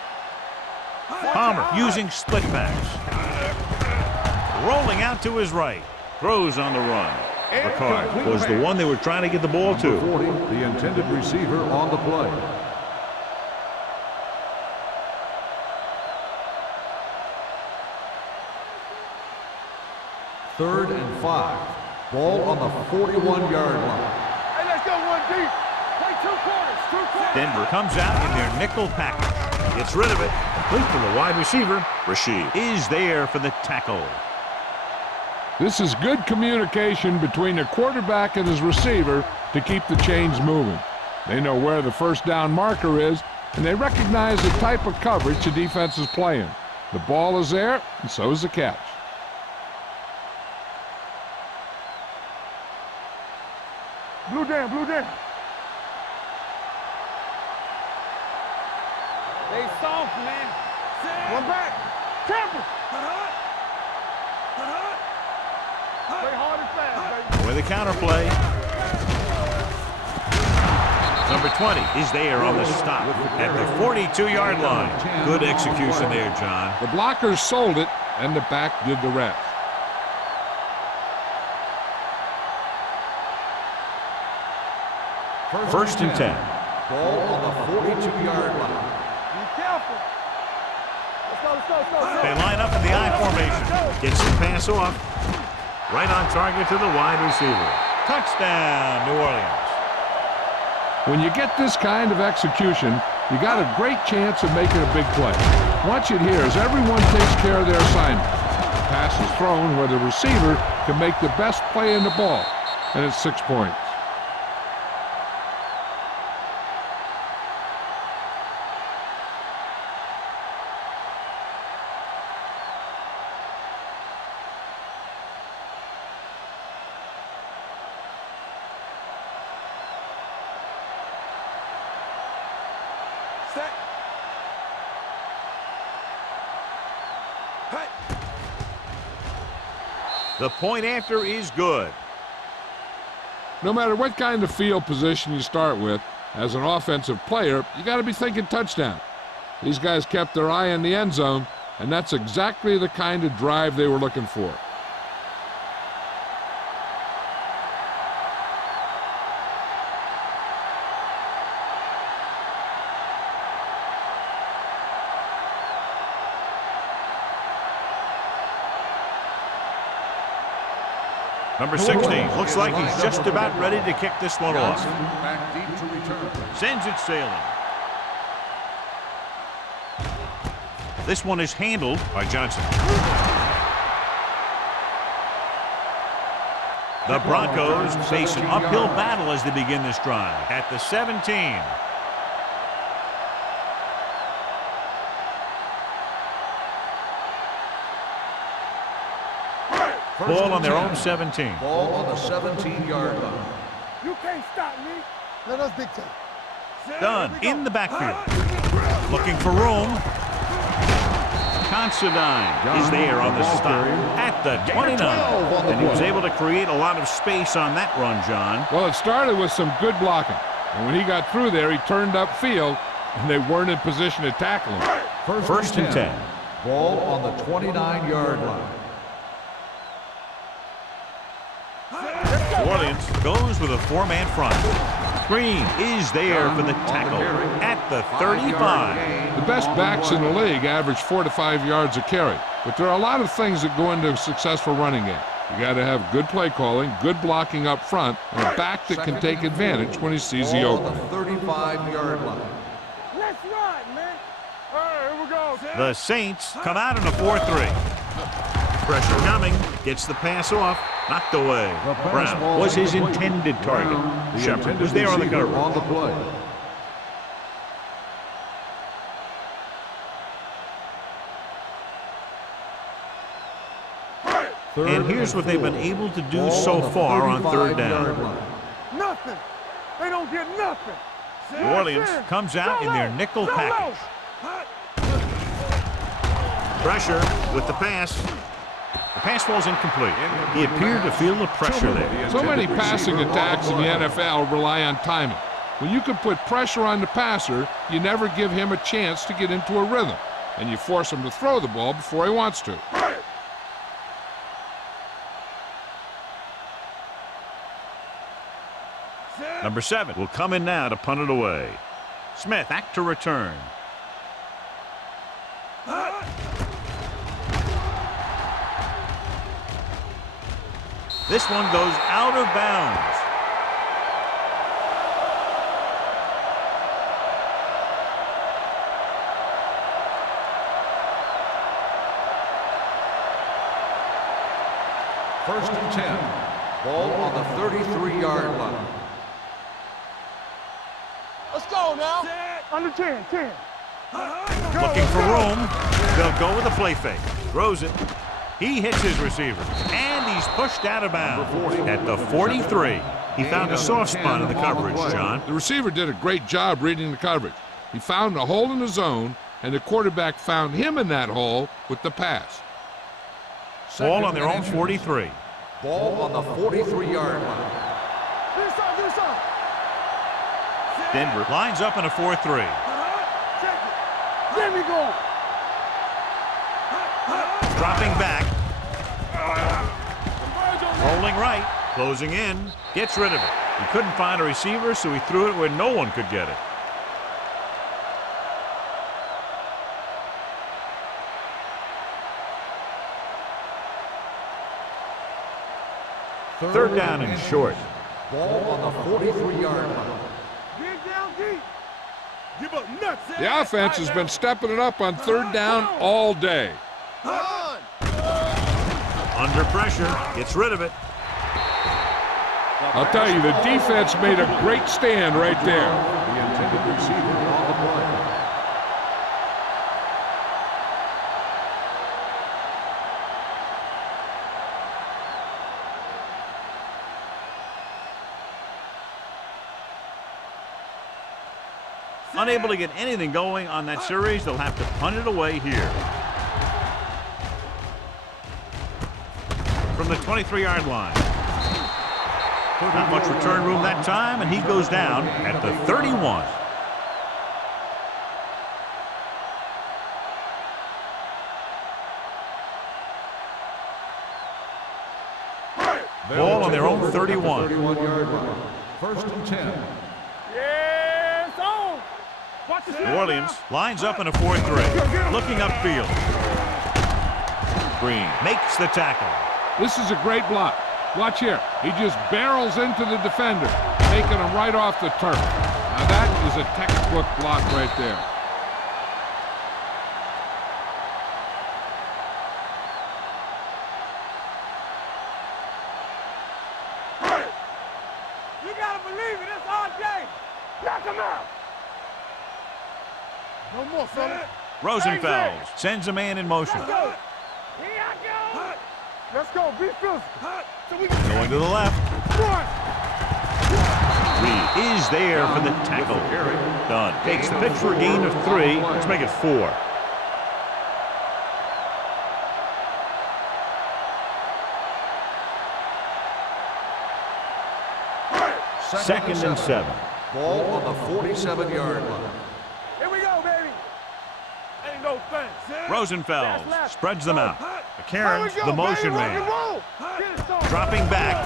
Palmer using split backs. Rolling out to his right. Throws on the run. Ricard was the one they were trying to get the ball to. 40, the intended receiver on the play. Third and 5. Ball on the 41-yard line. Hey, let's go one deep. Play 2 quarters. 2 quarters. Denver comes out in their nickel package. Gets rid of it. Complete to the wide receiver. Rashid is there for the tackle. This is good communication between the quarterback and his receiver to keep the chains moving. They know where the first down marker is, and they recognize the type of coverage the defense is playing. The ball is there, and so is the catch. Blue down, blue down. They soft, man. One back. Temple. Play hard and fast, baby. With a counterplay. Number 20 is there on the stop at the 42-yard line. Good execution there, John. The blockers sold it, and the back did the rest. First and 10. Ball on the 42-yard line. Be careful. Let's go, let's go, let's go, let's go. They line up in the I formation. Gets the pass off. Right on target to the wide receiver. Touchdown, New Orleans. When you get this kind of execution, you got a great chance of making a big play. Watch it here as everyone takes care of their assignment. The pass is thrown where the receiver can make the best play in the ball, and it's 6 points. Set. Hey. The point after is good. No matter what kind of field position you start with, as an offensive player, you got to be thinking touchdown. These guys kept their eye on the end zone, and that's exactly the kind of drive they were looking for. Number 16 looks like he's just about ready to kick this one off. Back deep to return. Sends it sailing. This one is handled by Johnson. The Broncos face an uphill battle as they begin this drive at the 17. Ball on their own 17. Ball on the 17-yard line. You can't stop me. Let us dictate. Dunn in the backfield. Looking for room. Considine is there on the stop at the 29. And he was able to create a lot of space on that run, John. Well, it started with some good blocking. And when he got through there, he turned upfield, and they weren't in position to tackle him. First and 10. Ball on the 29-yard line. New Orleans goes with a 4-man front. Green is there for the tackle at the 35. The best backs in the league average 4 to 5 yards a carry, but there are a lot of things that go into a successful running game. You got to have good play calling, good blocking up front, and a back that can take advantage when he sees the opening. 35-yard line. Let's ride, man. All right, here we go. The Saints come out in a 4-3. Pressure coming, gets the pass off, knocked away. Brown was his intended target. Shepard was there on the cover. On the play. And here's what they've been able to do so far on third down. Nothing. They don't get nothing. New Orleans comes out in their nickel package. Pressure with the pass. The pass falls incomplete. He appeared to feel the pressure there. So many passing attacks in the NFL rely on timing. When you can put pressure on the passer, you never give him a chance to get into a rhythm, and you force him to throw the ball before he wants to. Number 7 will come in now to punt it away. Smith back to return. This one goes out of bounds. First and 10. Ball on the 33-yard line. Let's go now. Under 10, 10. Looking for room. They'll go with a play fake. Throws it. He hits his receiver. And he's pushed out of bounds at the 43. He found a soft spot in the coverage, John. The receiver did a great job reading the coverage. He found a hole in the zone, and the quarterback found him in that hole with the pass. Ball on their own 43. Ball on the 43-yard line. Do something. Denver lines up in a 4-3. There we go. Dropping back. Rolling right. Closing in. Gets rid of it. He couldn't find a receiver, so he threw it where no one could get it. Third down and short. Ball on the 43-yard line. Get down deep. Give up nuts. The offense has been stepping it up on third down all day. Under pressure. Gets rid of it. I'll tell you, the defense made a great stand right there. The intended receiver on the play. Unable to get anything going on that series, they'll have to punt it away here. From the 23-yard line. Not much return room that time, and he goes down at the 31. Ball on their own 31. 31-yard line. First and 10. Yeah, it's on. Watch the New Orleans lines up in a 4-3. Looking upfield. Green makes the tackle. This is a great block. Watch here. He just barrels into the defender, taking him right off the turf. Now that is a textbook block right there. You gotta believe it. It's our day. Knock him out. No more, fella. Rosenfeld sends a man in motion. Let's go. Here I go. Let's go. Be physical. So we can Going to the left. Reed is there for the tackle. Dunn takes the pitch for a gain of 3. Let's make it 4. Second and 7. Ball on the 47-yard line. Here we go, baby. Ain't no thing. Rosenfeld spreads them out. Here McCarron's we go, the motion baby. Rock and man. roll. Get it started. Dropping back.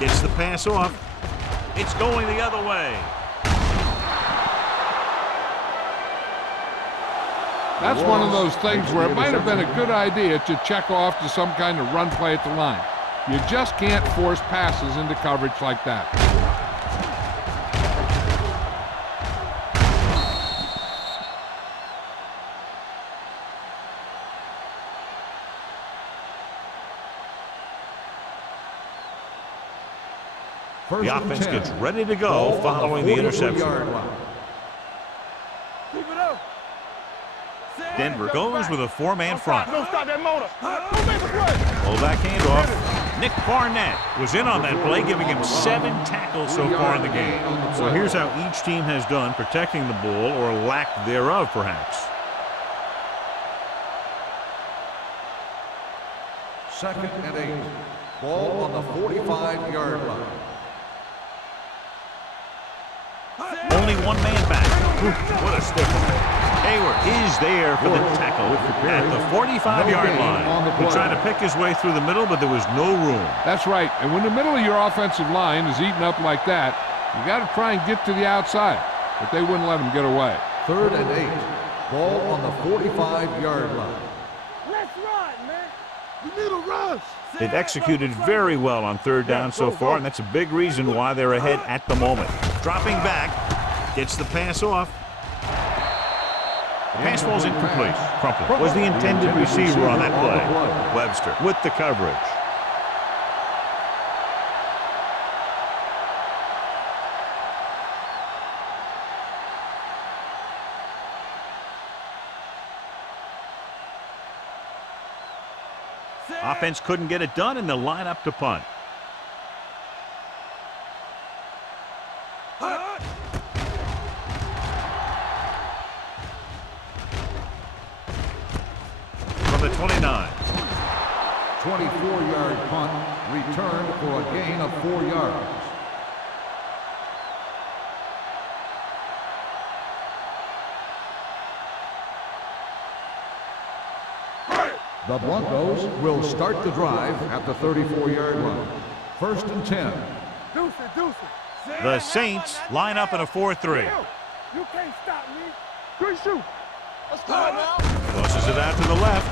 Gets the pass off. It's going the other way. That's one of those things where it might have been a good idea to check off to some kind of run play at the line. You just can't force passes into coverage like that. The offense gets ready to go following the interception. Keep it up. Denver goes with a four-man front. Don't stop that motor. Don't make a play. Pull back handoff. Nick Barnett was in on that play, giving him 7 tackles so far in the game. So here's how each team has done protecting the ball, or lack thereof, perhaps. Second and 8. Ball on the 45-yard line. Only one man back. What a stiff one. Hayward is there for the tackle at the 45-yard line. He tried to pick his way through the middle, but there was no room. That's right. And when the middle of your offensive line is eaten up like that, you got to try and get to the outside. But they wouldn't let him get away. Third and 8. Ball on the 45-yard line. Let's run, man. We need a rush. They've executed very well on third down so far, and that's a big reason why they're ahead at the moment. Dropping back, gets the pass off. The pass falls incomplete. Crumpler was the intended receiver on that play. Webster with the coverage. Offense couldn't get it done, and they'll line up to punt. From the 29. 24-yard punt, returned for a gain of 4 yards. The Broncos will start the drive at the 34-yard line. First and 10. Deuce it. The Saints line up in a 4-3. You can't stop me. Good shoot. Let's go now. Crosses it out to the left.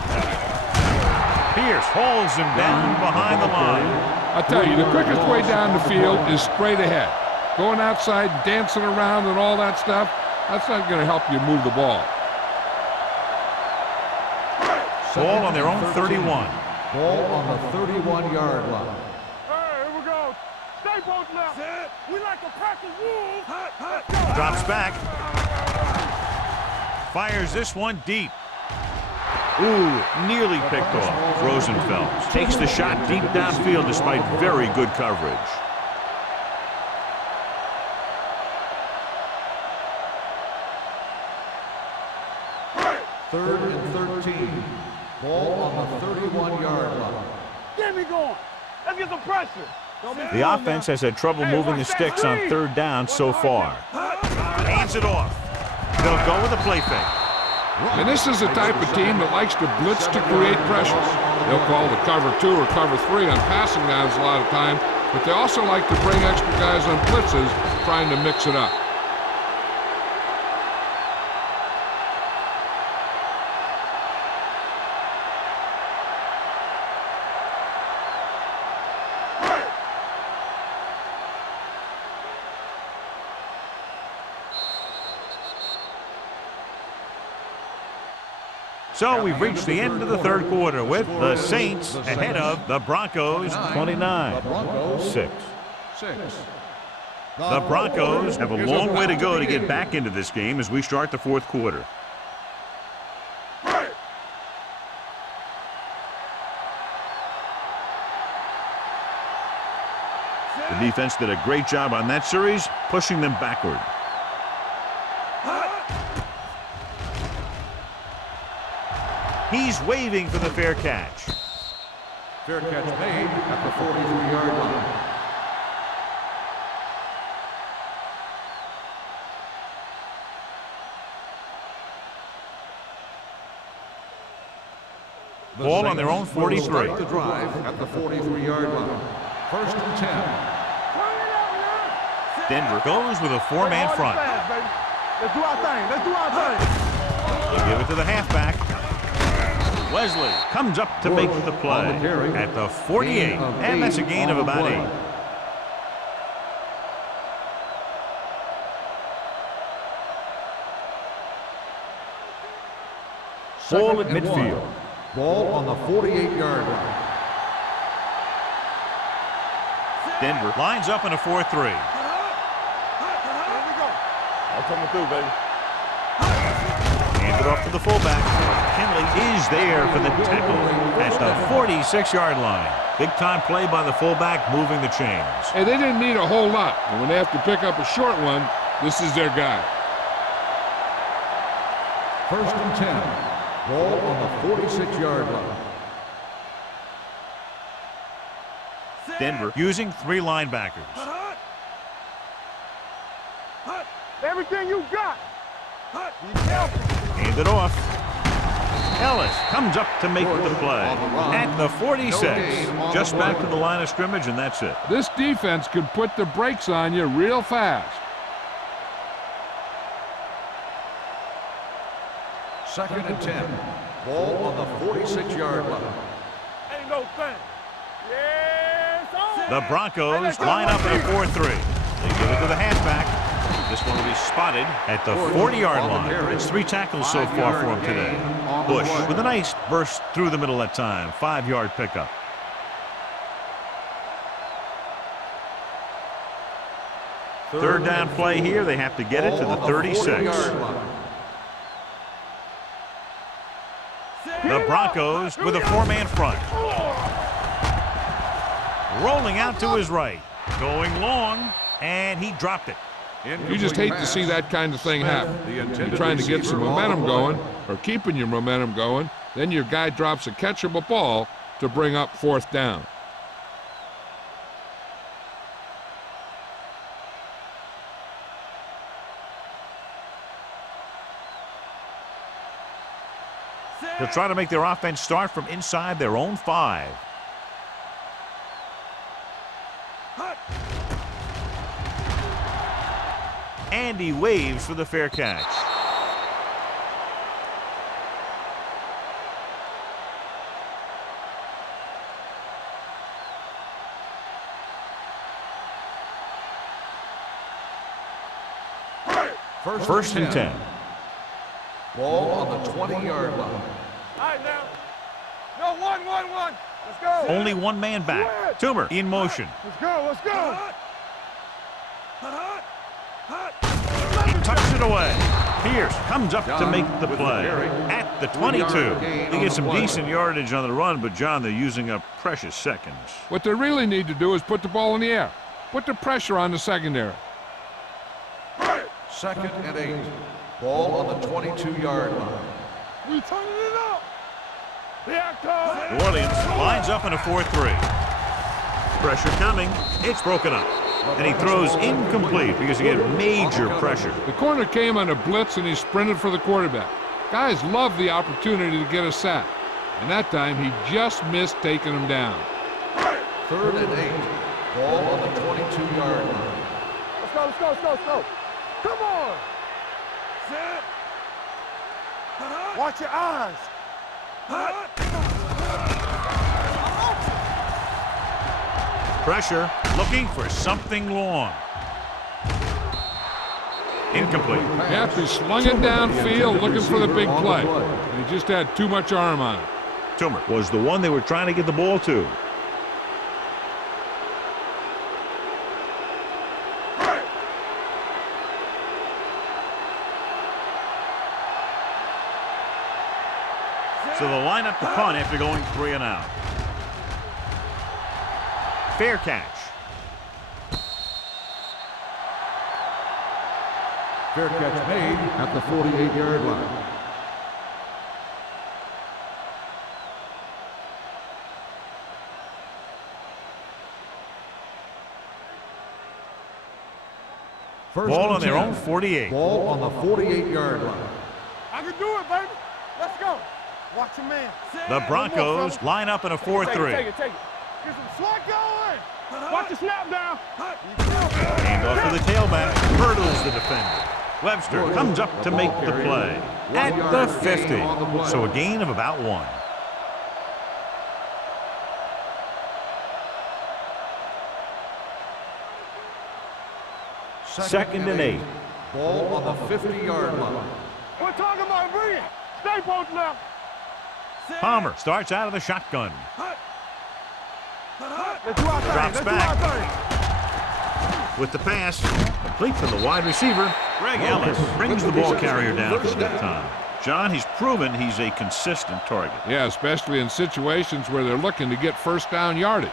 Pierce hauls him down behind the line. I tell you, the quickest way down the field is straight ahead. Going outside, dancing around and all that stuff, that's not going to help you move the ball. Ball on their own 31. Ball on the 31-yard line. Hey, here we go. Stay both left. We like a pack of wolves. Drops back. Fires this one deep. Ooh, nearly picked off. Rosenfeld takes the shot deep downfield despite very good coverage. Third and 13. Ball on the 31-yard line. Get me going. Let's get some pressure. The offense has had trouble moving the sticks on third down so far. Hands it off. They'll go with a play fake. And this is the type of team that likes to blitz to create pressures. They'll call the cover 2 or cover 3 on passing downs a lot of time, but they also like to bring extra guys on blitzes, trying to mix it up. So we've reached the end of the third quarter with the Saints ahead of the Broncos 29-6. The Broncos have a long way to go to get back into this game as we start the fourth quarter. The defense did a great job on that series, pushing them backward. He's waving for the fair catch. Fair catch made at the 43-yard line. Ball on their own 43. Start the drive at the 43-yard line. First and 10. Denver goes with a four-man front. Let's do our thing. Let's do our thing. They give it to the halfback. Wesley comes up to make the play at the 48, and that's a gain of about 8. Ball at midfield. Ball on the 48-yard line. Denver lines up in a 4-3. Here we go. I'm coming through, baby. Hand it off to the fullback. Kinley is there for the tackle at the 46-yard line. Big-time play by the fullback, moving the chains. Hey, they didn't need a whole lot. And when they have to pick up a short one, this is their guy. 1st and 10. Ball on the 46-yard line. Denver using 3 linebackers. Everything you got. Hand it off. Ellis comes up to make the play at the 46. Just back to the line of scrimmage, and that's it. This defense can put the brakes on you real fast. 2nd and 10. Ball on the 46-yard line. Ain't no thing. Yes, The Broncos line up in a 4-3. They give it to the halfback. This one will be spotted at the 40-yard line. It's 3 tackles so far for him today. Bush with a nice burst through the middle that time. 5-yard pickup. Third down play here. They have to get it to the 36. The Broncos with a 4-man front. Rolling out to his right. Going long, and he dropped it. You just hate to see that kind of thing happen. You're trying to get some momentum going or keeping your momentum going. Then your guy drops a catchable ball to bring up 4th down. They'll try to make their offense start from inside their own 5. And he waves for the fair catch. First and 10. Ball on the 20-yard line. All right, now. No, one. Let's go. Only one man back. Toomer in motion. Let's go. Let's go. He tucks it away. Pierce comes up to make the play at the 22. They get some decent yardage on the run, but, John, they're using up precious seconds. What they really need to do is put the ball in the air. Put the pressure on the secondary. 2nd and 8. Ball on the 22-yard line. We turning it up. Here comes. New Orleans lines up in a 4-3. Pressure coming. It's broken up. And he throws incomplete because he had major pressure. The corner came on a blitz and he sprinted for the quarterback. Guys love the opportunity to get a sack. And that time he just missed taking him down. 3rd and 8. Ball on the 22-yard line. Let's go. Come on. Sit. Watch your eyes. Pressure, looking for something long. Incomplete. Yep, he slung it downfield looking for the big play. And he just had too much arm on it. Toomer was the one they were trying to get the ball to. So they'll line up the punt after going 3 and out. Fair catch. Fair catch made at the 48-yard line. Ball on their own 48. Ball on the 48-yard line. I can do it, baby. Let's go. Watch your man. The Broncos line up in a 4-3. Take it. Get some slot going. Watch the snap down. And Handoff to the tailback. Hurdles the defender. Webster comes up to make the play at the 50. So a gain of about 1. Second and 8. Ball on the 50-yard line. We're talking about brilliant. Stay both left. Palmer starts out of the shotgun. Let's do our thing. Drops Let's back. do our thing. With the pass, complete to the wide receiver. Greg Ellis brings the ball carrier down for that time. John, he's proven he's a consistent target. Yeah, especially in situations where they're looking to get first down yardage.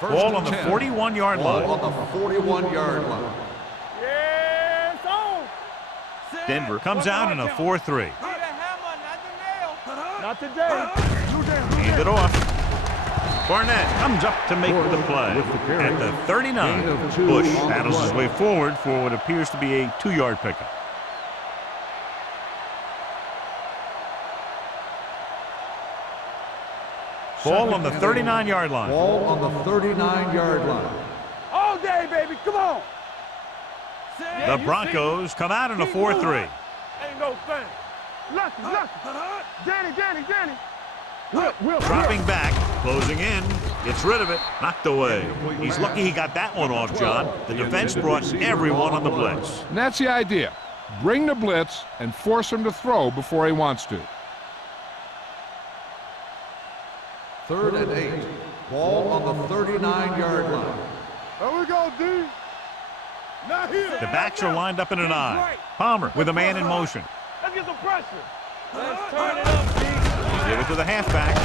Ball on the 41-yard line. Ball on the 41-yard line. Yes, on. Denver comes out in a 4-3. Not today. Hand it off. Barnett comes up to make the play at the 39. Bush battles his way forward for what appears to be a 2-yard pickup. Ball on the 39-yard line. Ball on the 39-yard line. All day, baby. Come on. The Broncos come out in a 4-3. Ain't no thing. Lucky. Danny. Dropping back, closing in, gets rid of it, knocked away. He's lucky he got that one off, John. The defense brought everyone on the blitz. And that's the idea. Bring the blitz and force him to throw before he wants to. 3rd and 8. Ball on the 39-yard line. There we go, D. Not here. The backs are lined up in an I. Palmer with a man in motion. Let's get some pressure. Let's turn it up, D. Give it to the halfback.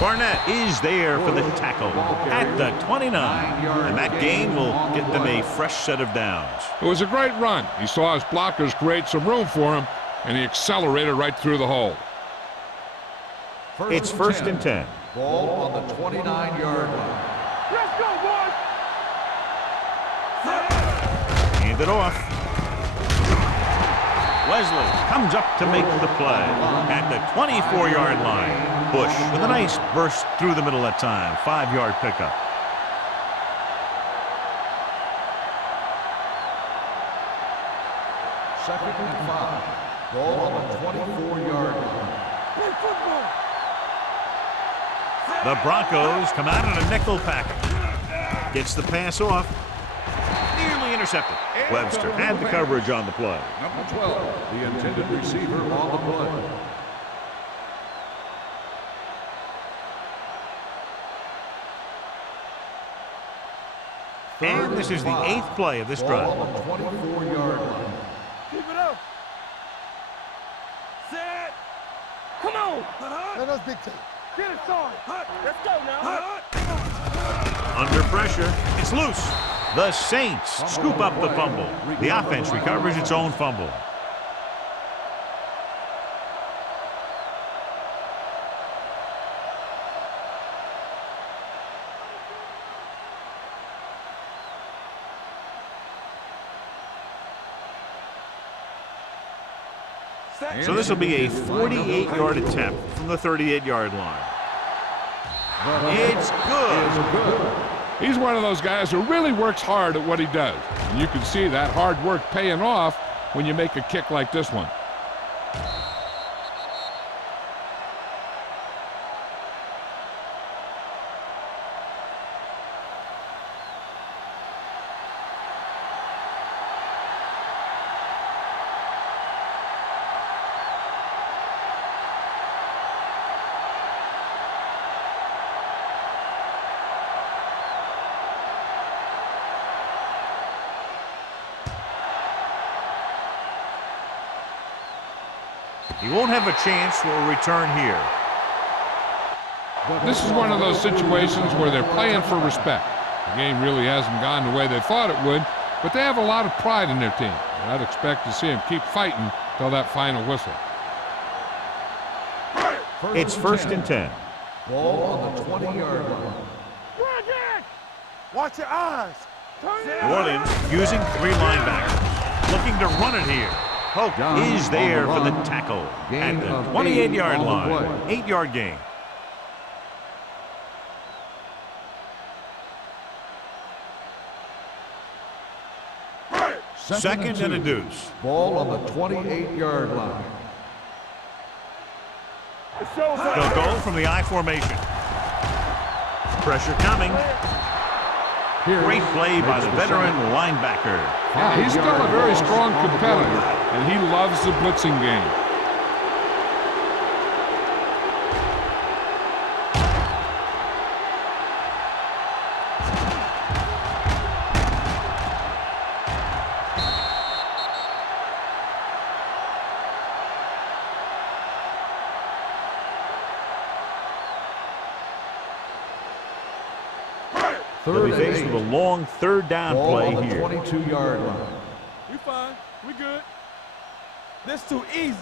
Barnett is there for the tackle at the 29. And that gain will get them a fresh set of downs. It was a great run. He saw his blockers create some room for him, and he accelerated right through the hole. It's 1st and 10. Ball on the 29-yard line. Let's go, boys. Hand it off. Wesley comes up to make the play at the 24-yard line. Bush with a nice burst through the middle that time. 5-yard pickup. Second and 5. Ball on the 24-yard line. Play football. The Broncos come out in a nickel package. Gets the pass off. Nearly intercepted. Webster had the coverage on the play. Number 12, the intended receiver on the play. And this is the 8th play of this drive. Ball on the 24-yard line. Keep it up. Set. Come on. Let us dictate. Get it started. Let's go now. Under pressure, it's loose. The Saints scoop up the fumble. The offense recovers its own fumble. So this will be a 48-yard attempt from the 38-yard line. It's good. He's one of those guys who really works hard at what he does. And you can see that hard work paying off when you make a kick like this one. He won't have a chance for a return here. This is one of those situations where they're playing for respect. The game really hasn't gone the way they thought it would, but they have a lot of pride in their team. And I'd expect to see them keep fighting till that final whistle. It's 1st and 10. Ball on the 20-yard line. Watch your eyes. Turn it New Orleans using 3 linebackers. Looking to run it here. Hope is there for the tackle at the 28-yard line. 8-yard gain. Second and a deuce. Ball on the 28-yard line. They'll go from the I formation. Pressure coming. Great play by the veteran linebacker. Yeah, he's still a very strong competitor, and he loves the blitzing game. They'll be faced with a long third down play on the here. 22-yard line. We fine. We good. This too easy.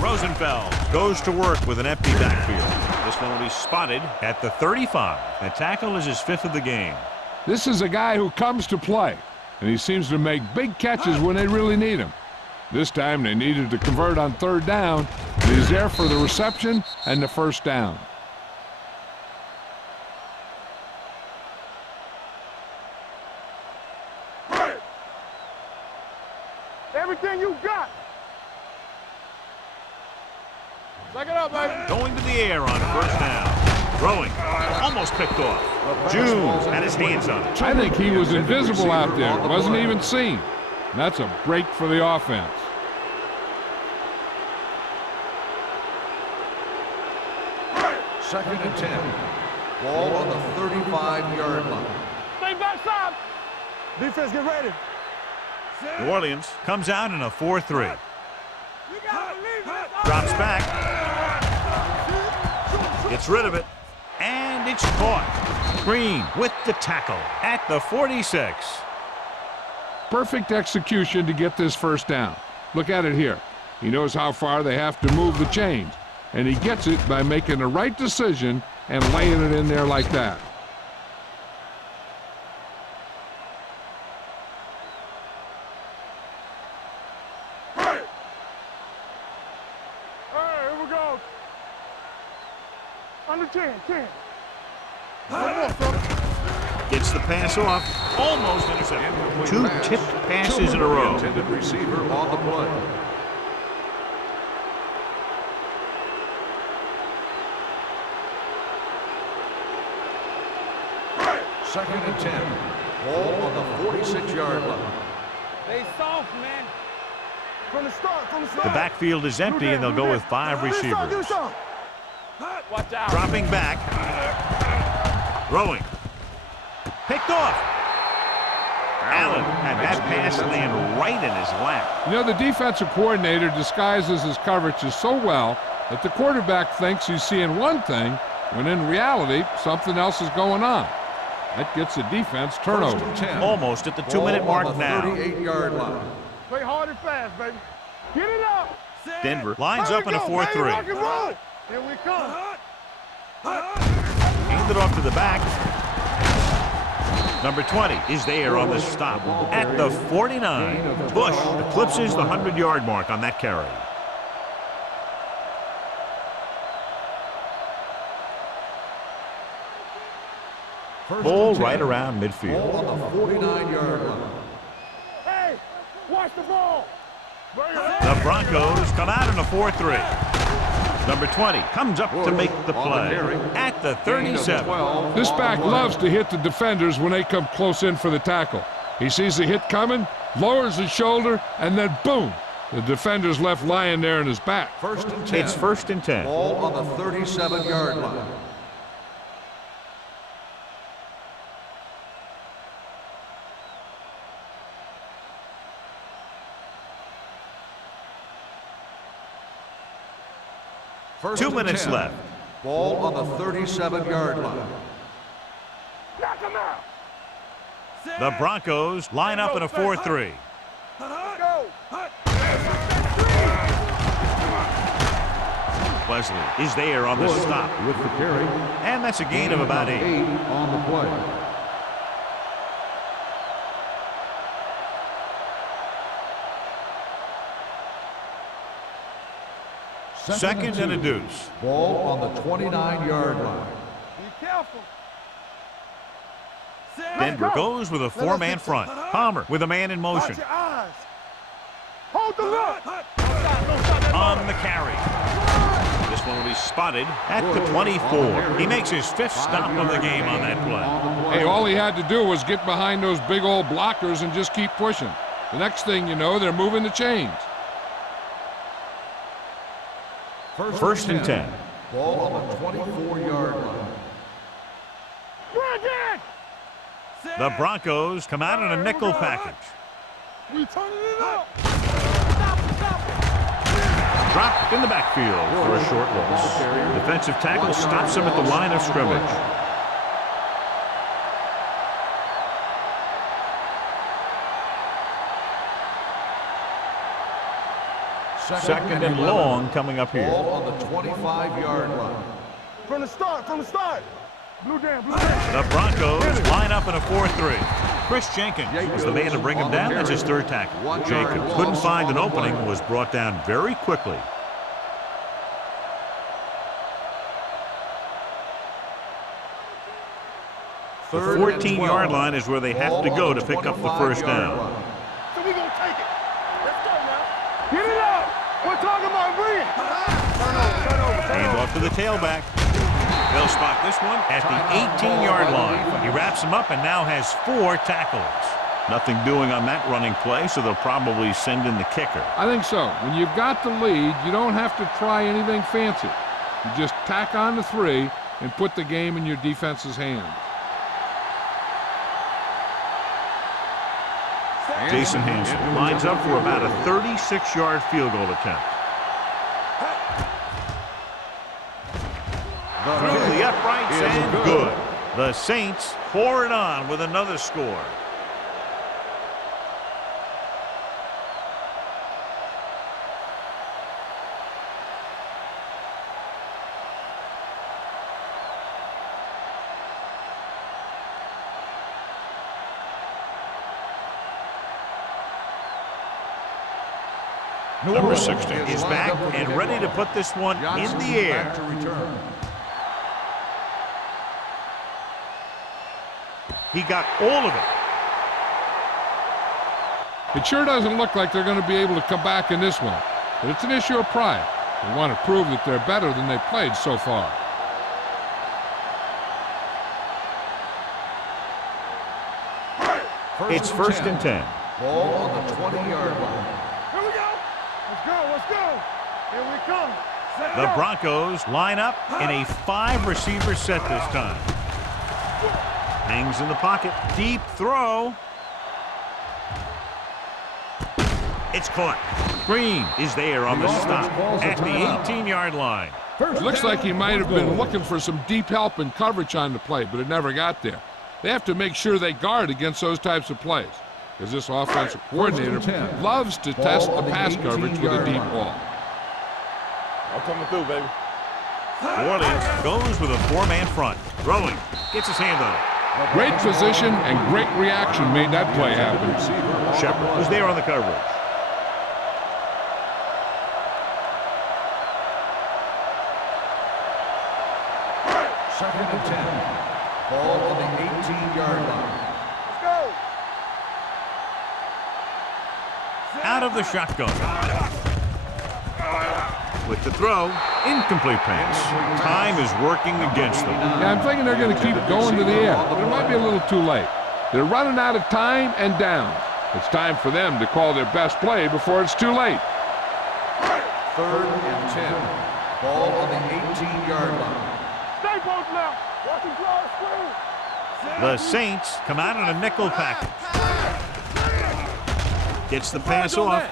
Rosenfeld goes to work with an empty backfield. This one will be spotted at the 35. The tackle is his 5th of the game. This is a guy who comes to play, and he seems to make big catches when they really need him. This time they needed to convert on third down, and he's there for the reception and the first down. Everything you got. Suck it up, baby. Going to the air on first down. Throwing. Almost picked off. Jones had his hands on it. I think he was invisible out there. Wasn't even seen. And that's a break for the offense. Second and 10. Ball on the 35-yard line. Stay backside. Defense, get ready. New Orleans comes out in a 4-3. Drops back. Gets rid of it. And it's caught. Green with the tackle at the 46. Perfect execution to get this first down. Look at it here. He knows how far they have to move the chains, and he gets it by making the right decision and laying it in there like that. Under 10. Gets the pass off. Almost intercepted. 2 tipped passes in a row. Intended receiver on the play. Second and 10. Ball on the 46-yard line. They soft, man. From the start. The backfield is empty, and they'll go with 5 receivers. Watch out. Dropping back. Throwing. Picked off. Allen had that pass land right in his lap. You know, the defensive coordinator disguises his coverages so well that the quarterback thinks he's seeing one thing when in reality something else is going on. That gets the defense turnover. Almost at the 2-minute mark now. 38-yard line. Play hard and fast, baby. Get it up. Denver lines up in a 4-3. Here we come. Handed off to the back. Number 20 is there on the stop at the 49. Bush eclipses the 100-yard mark on that carry. Ball right around midfield. Ball on the 49-yard line. Hey, watch the ball. The Broncos come out in a 4-3. Number 20 comes up to make the play at the 37. This back loves to hit the defenders when they come close in for the tackle. He sees the hit coming, lowers his shoulder, and then boom, the defender's left lying there in his back. First and 10. It's 1st and 10. Ball on the 37-yard line. First 2 and minutes 10. left. Ball on the 37-yard line. Knock him out. The Broncos line up in a 4-3. Go. Wesley is there on the stop. With the carry. And that's a gain of about 8. 8 on the play. Second and a deuce. Ball on the 29-yard line. Be careful. Denver goes with a 4-man front. Palmer with a man in motion. Watch your eyes. Hold the look. On the carry. This one will be spotted at the 24. He makes his 5th stop of the game on that play. Hey, all he had to do was get behind those big old blockers and just keep pushing. The next thing you know, they're moving the chains. First and 10. Ball on the 24-yard line. The Broncos come out in a nickel package. We turning it up. Dropped in the backfield for a short loss. Defensive tackle stops him at the line of scrimmage. Second and long coming up here. Ball on the 25-yard line. From the start. Blue jam. The Broncos line up in a 4-3. Chris Jenkins was the man to bring him down. That's his 3rd tackle. Jenkins couldn't find an opening and was brought down very quickly. The 14-yard line is where they have to go to pick up the first down. So we gonna take it. Let's go now. Get it up. We're talking about bringing. Turn over. Hand off to the tailback. They'll spot this one at the 18-yard line. He wraps him up and now has 4 tackles. Nothing doing on that running play, so they'll probably send in the kicker. I think so. When you've got the lead, you don't have to try anything fancy. You just tack on the 3 and put the game in your defense's hands. Jason Hansen lines up for about a 36-yard field goal attempt. Through the uprights and good. The Saints pour it on with another score. Number 60 is back and ready to put this one in the air. He got all of it. It sure doesn't look like they're going to be able to come back in this one, but it's an issue of pride. They want to prove that they're better than they've played so far. It's 1st and 10. Ball on the 20-yard line. Here we go. Let's go. Here we come. The Broncos line up in a 5-receiver set this time. Hangs in the pocket. Deep throw. It's caught. Green is there on the stop at the 18-yard line. Looks like he might have been looking for some deep help and coverage on the play, but it never got there. They have to make sure they guard against those types of plays, because this offensive coordinator loves to test the pass coverage with a deep ball. I'm coming through, baby. New Orleans goes with a 4-man front. Throwing. Gets his hand on it. Great position and great reaction made that play happen. Shepard was there on the coverage. Second and 10. Ball on the 18-yard line. Let's go. Out of the shotgun. With the throw, incomplete pass. Time is working against them. Yeah, I'm thinking they're going to keep going to the air, but it might be a little too late. They're running out of time and down. It's time for them to call their best play before it's too late. 3rd and 10. Ball on the 18-yard line. Stay both now. Watch him draw a screen. The Saints come out in a nickel package. Gets the pass off.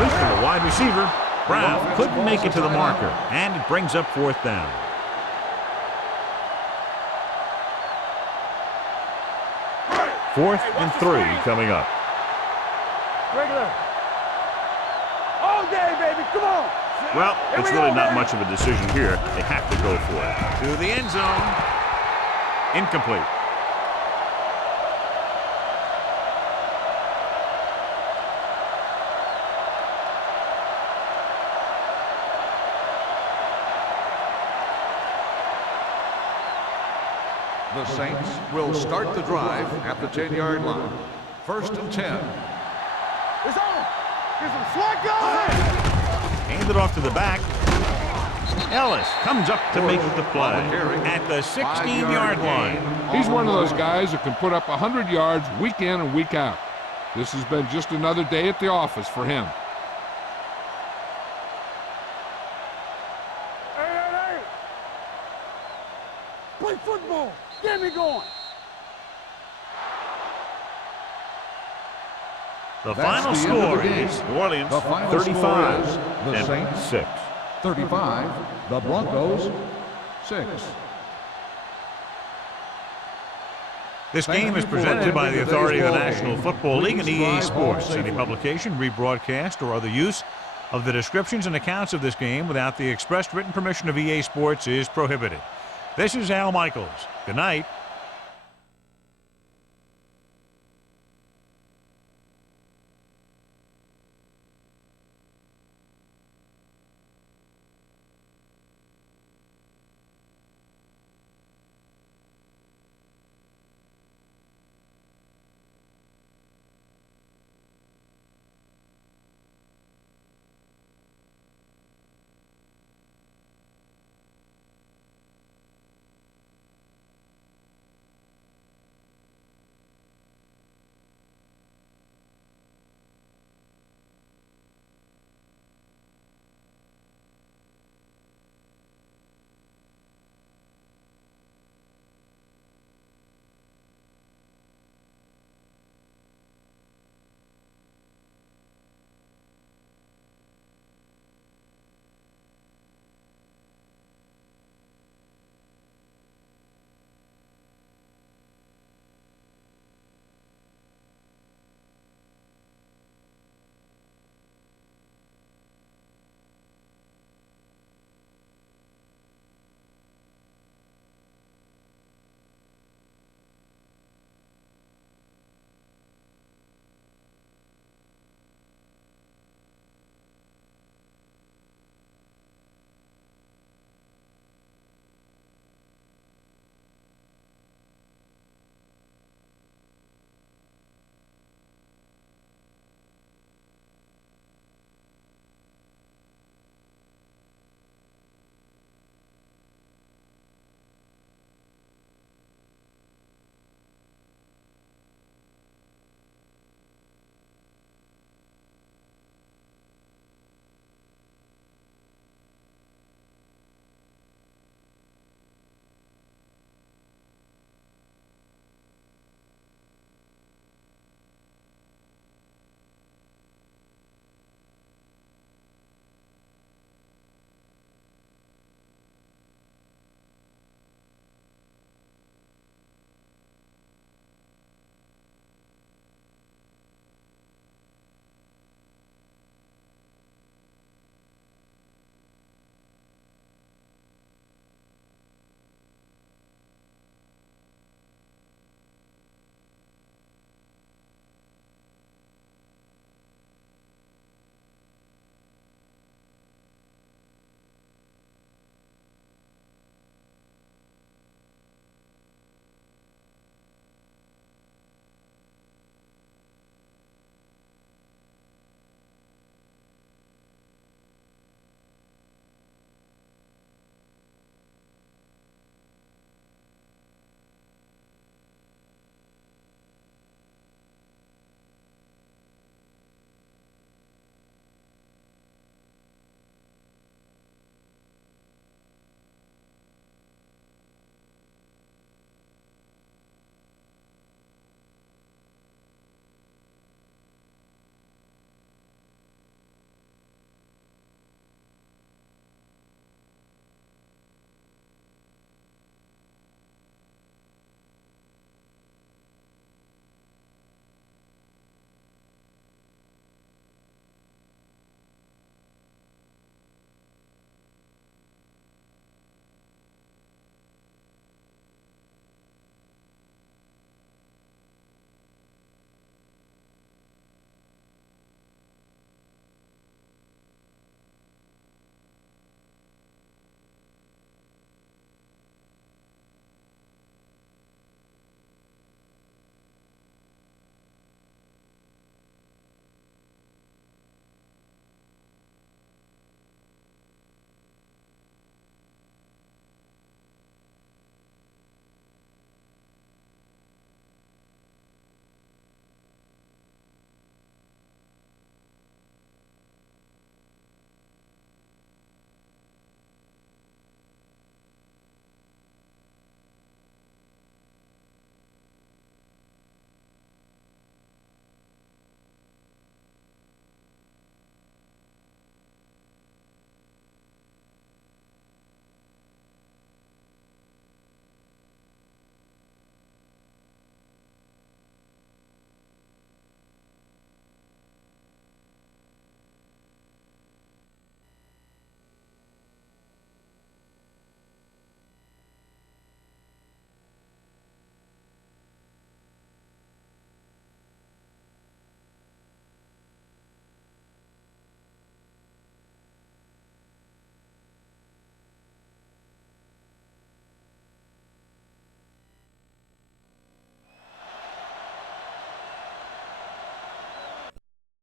Loose to the wide receiver. Brown couldn't make it to the marker, and it brings up 4th down. Fourth and 3 coming up. Regular. All day, baby. Come on. Well, it's really not much of a decision here. They have to go for it. To the end zone. Incomplete. The Saints will start the drive at the 10-yard line. First and 10. It's on. Get some swat going. Handed off to the back. Ellis comes up to make the play at the 16-yard line. He's one of those guys that can put up 100 yards week in and week out. This has been just another day at the office for him. Hey. Play football. Get me going. The final score is New Orleans 35 and 6. 35, the Broncos 6. This game is presented by the authority of the National Football League and EA Sports. Any publication, rebroadcast, or other use of the descriptions and accounts of this game without the expressed written permission of EA Sports is prohibited. This is Al Michaels. Good night.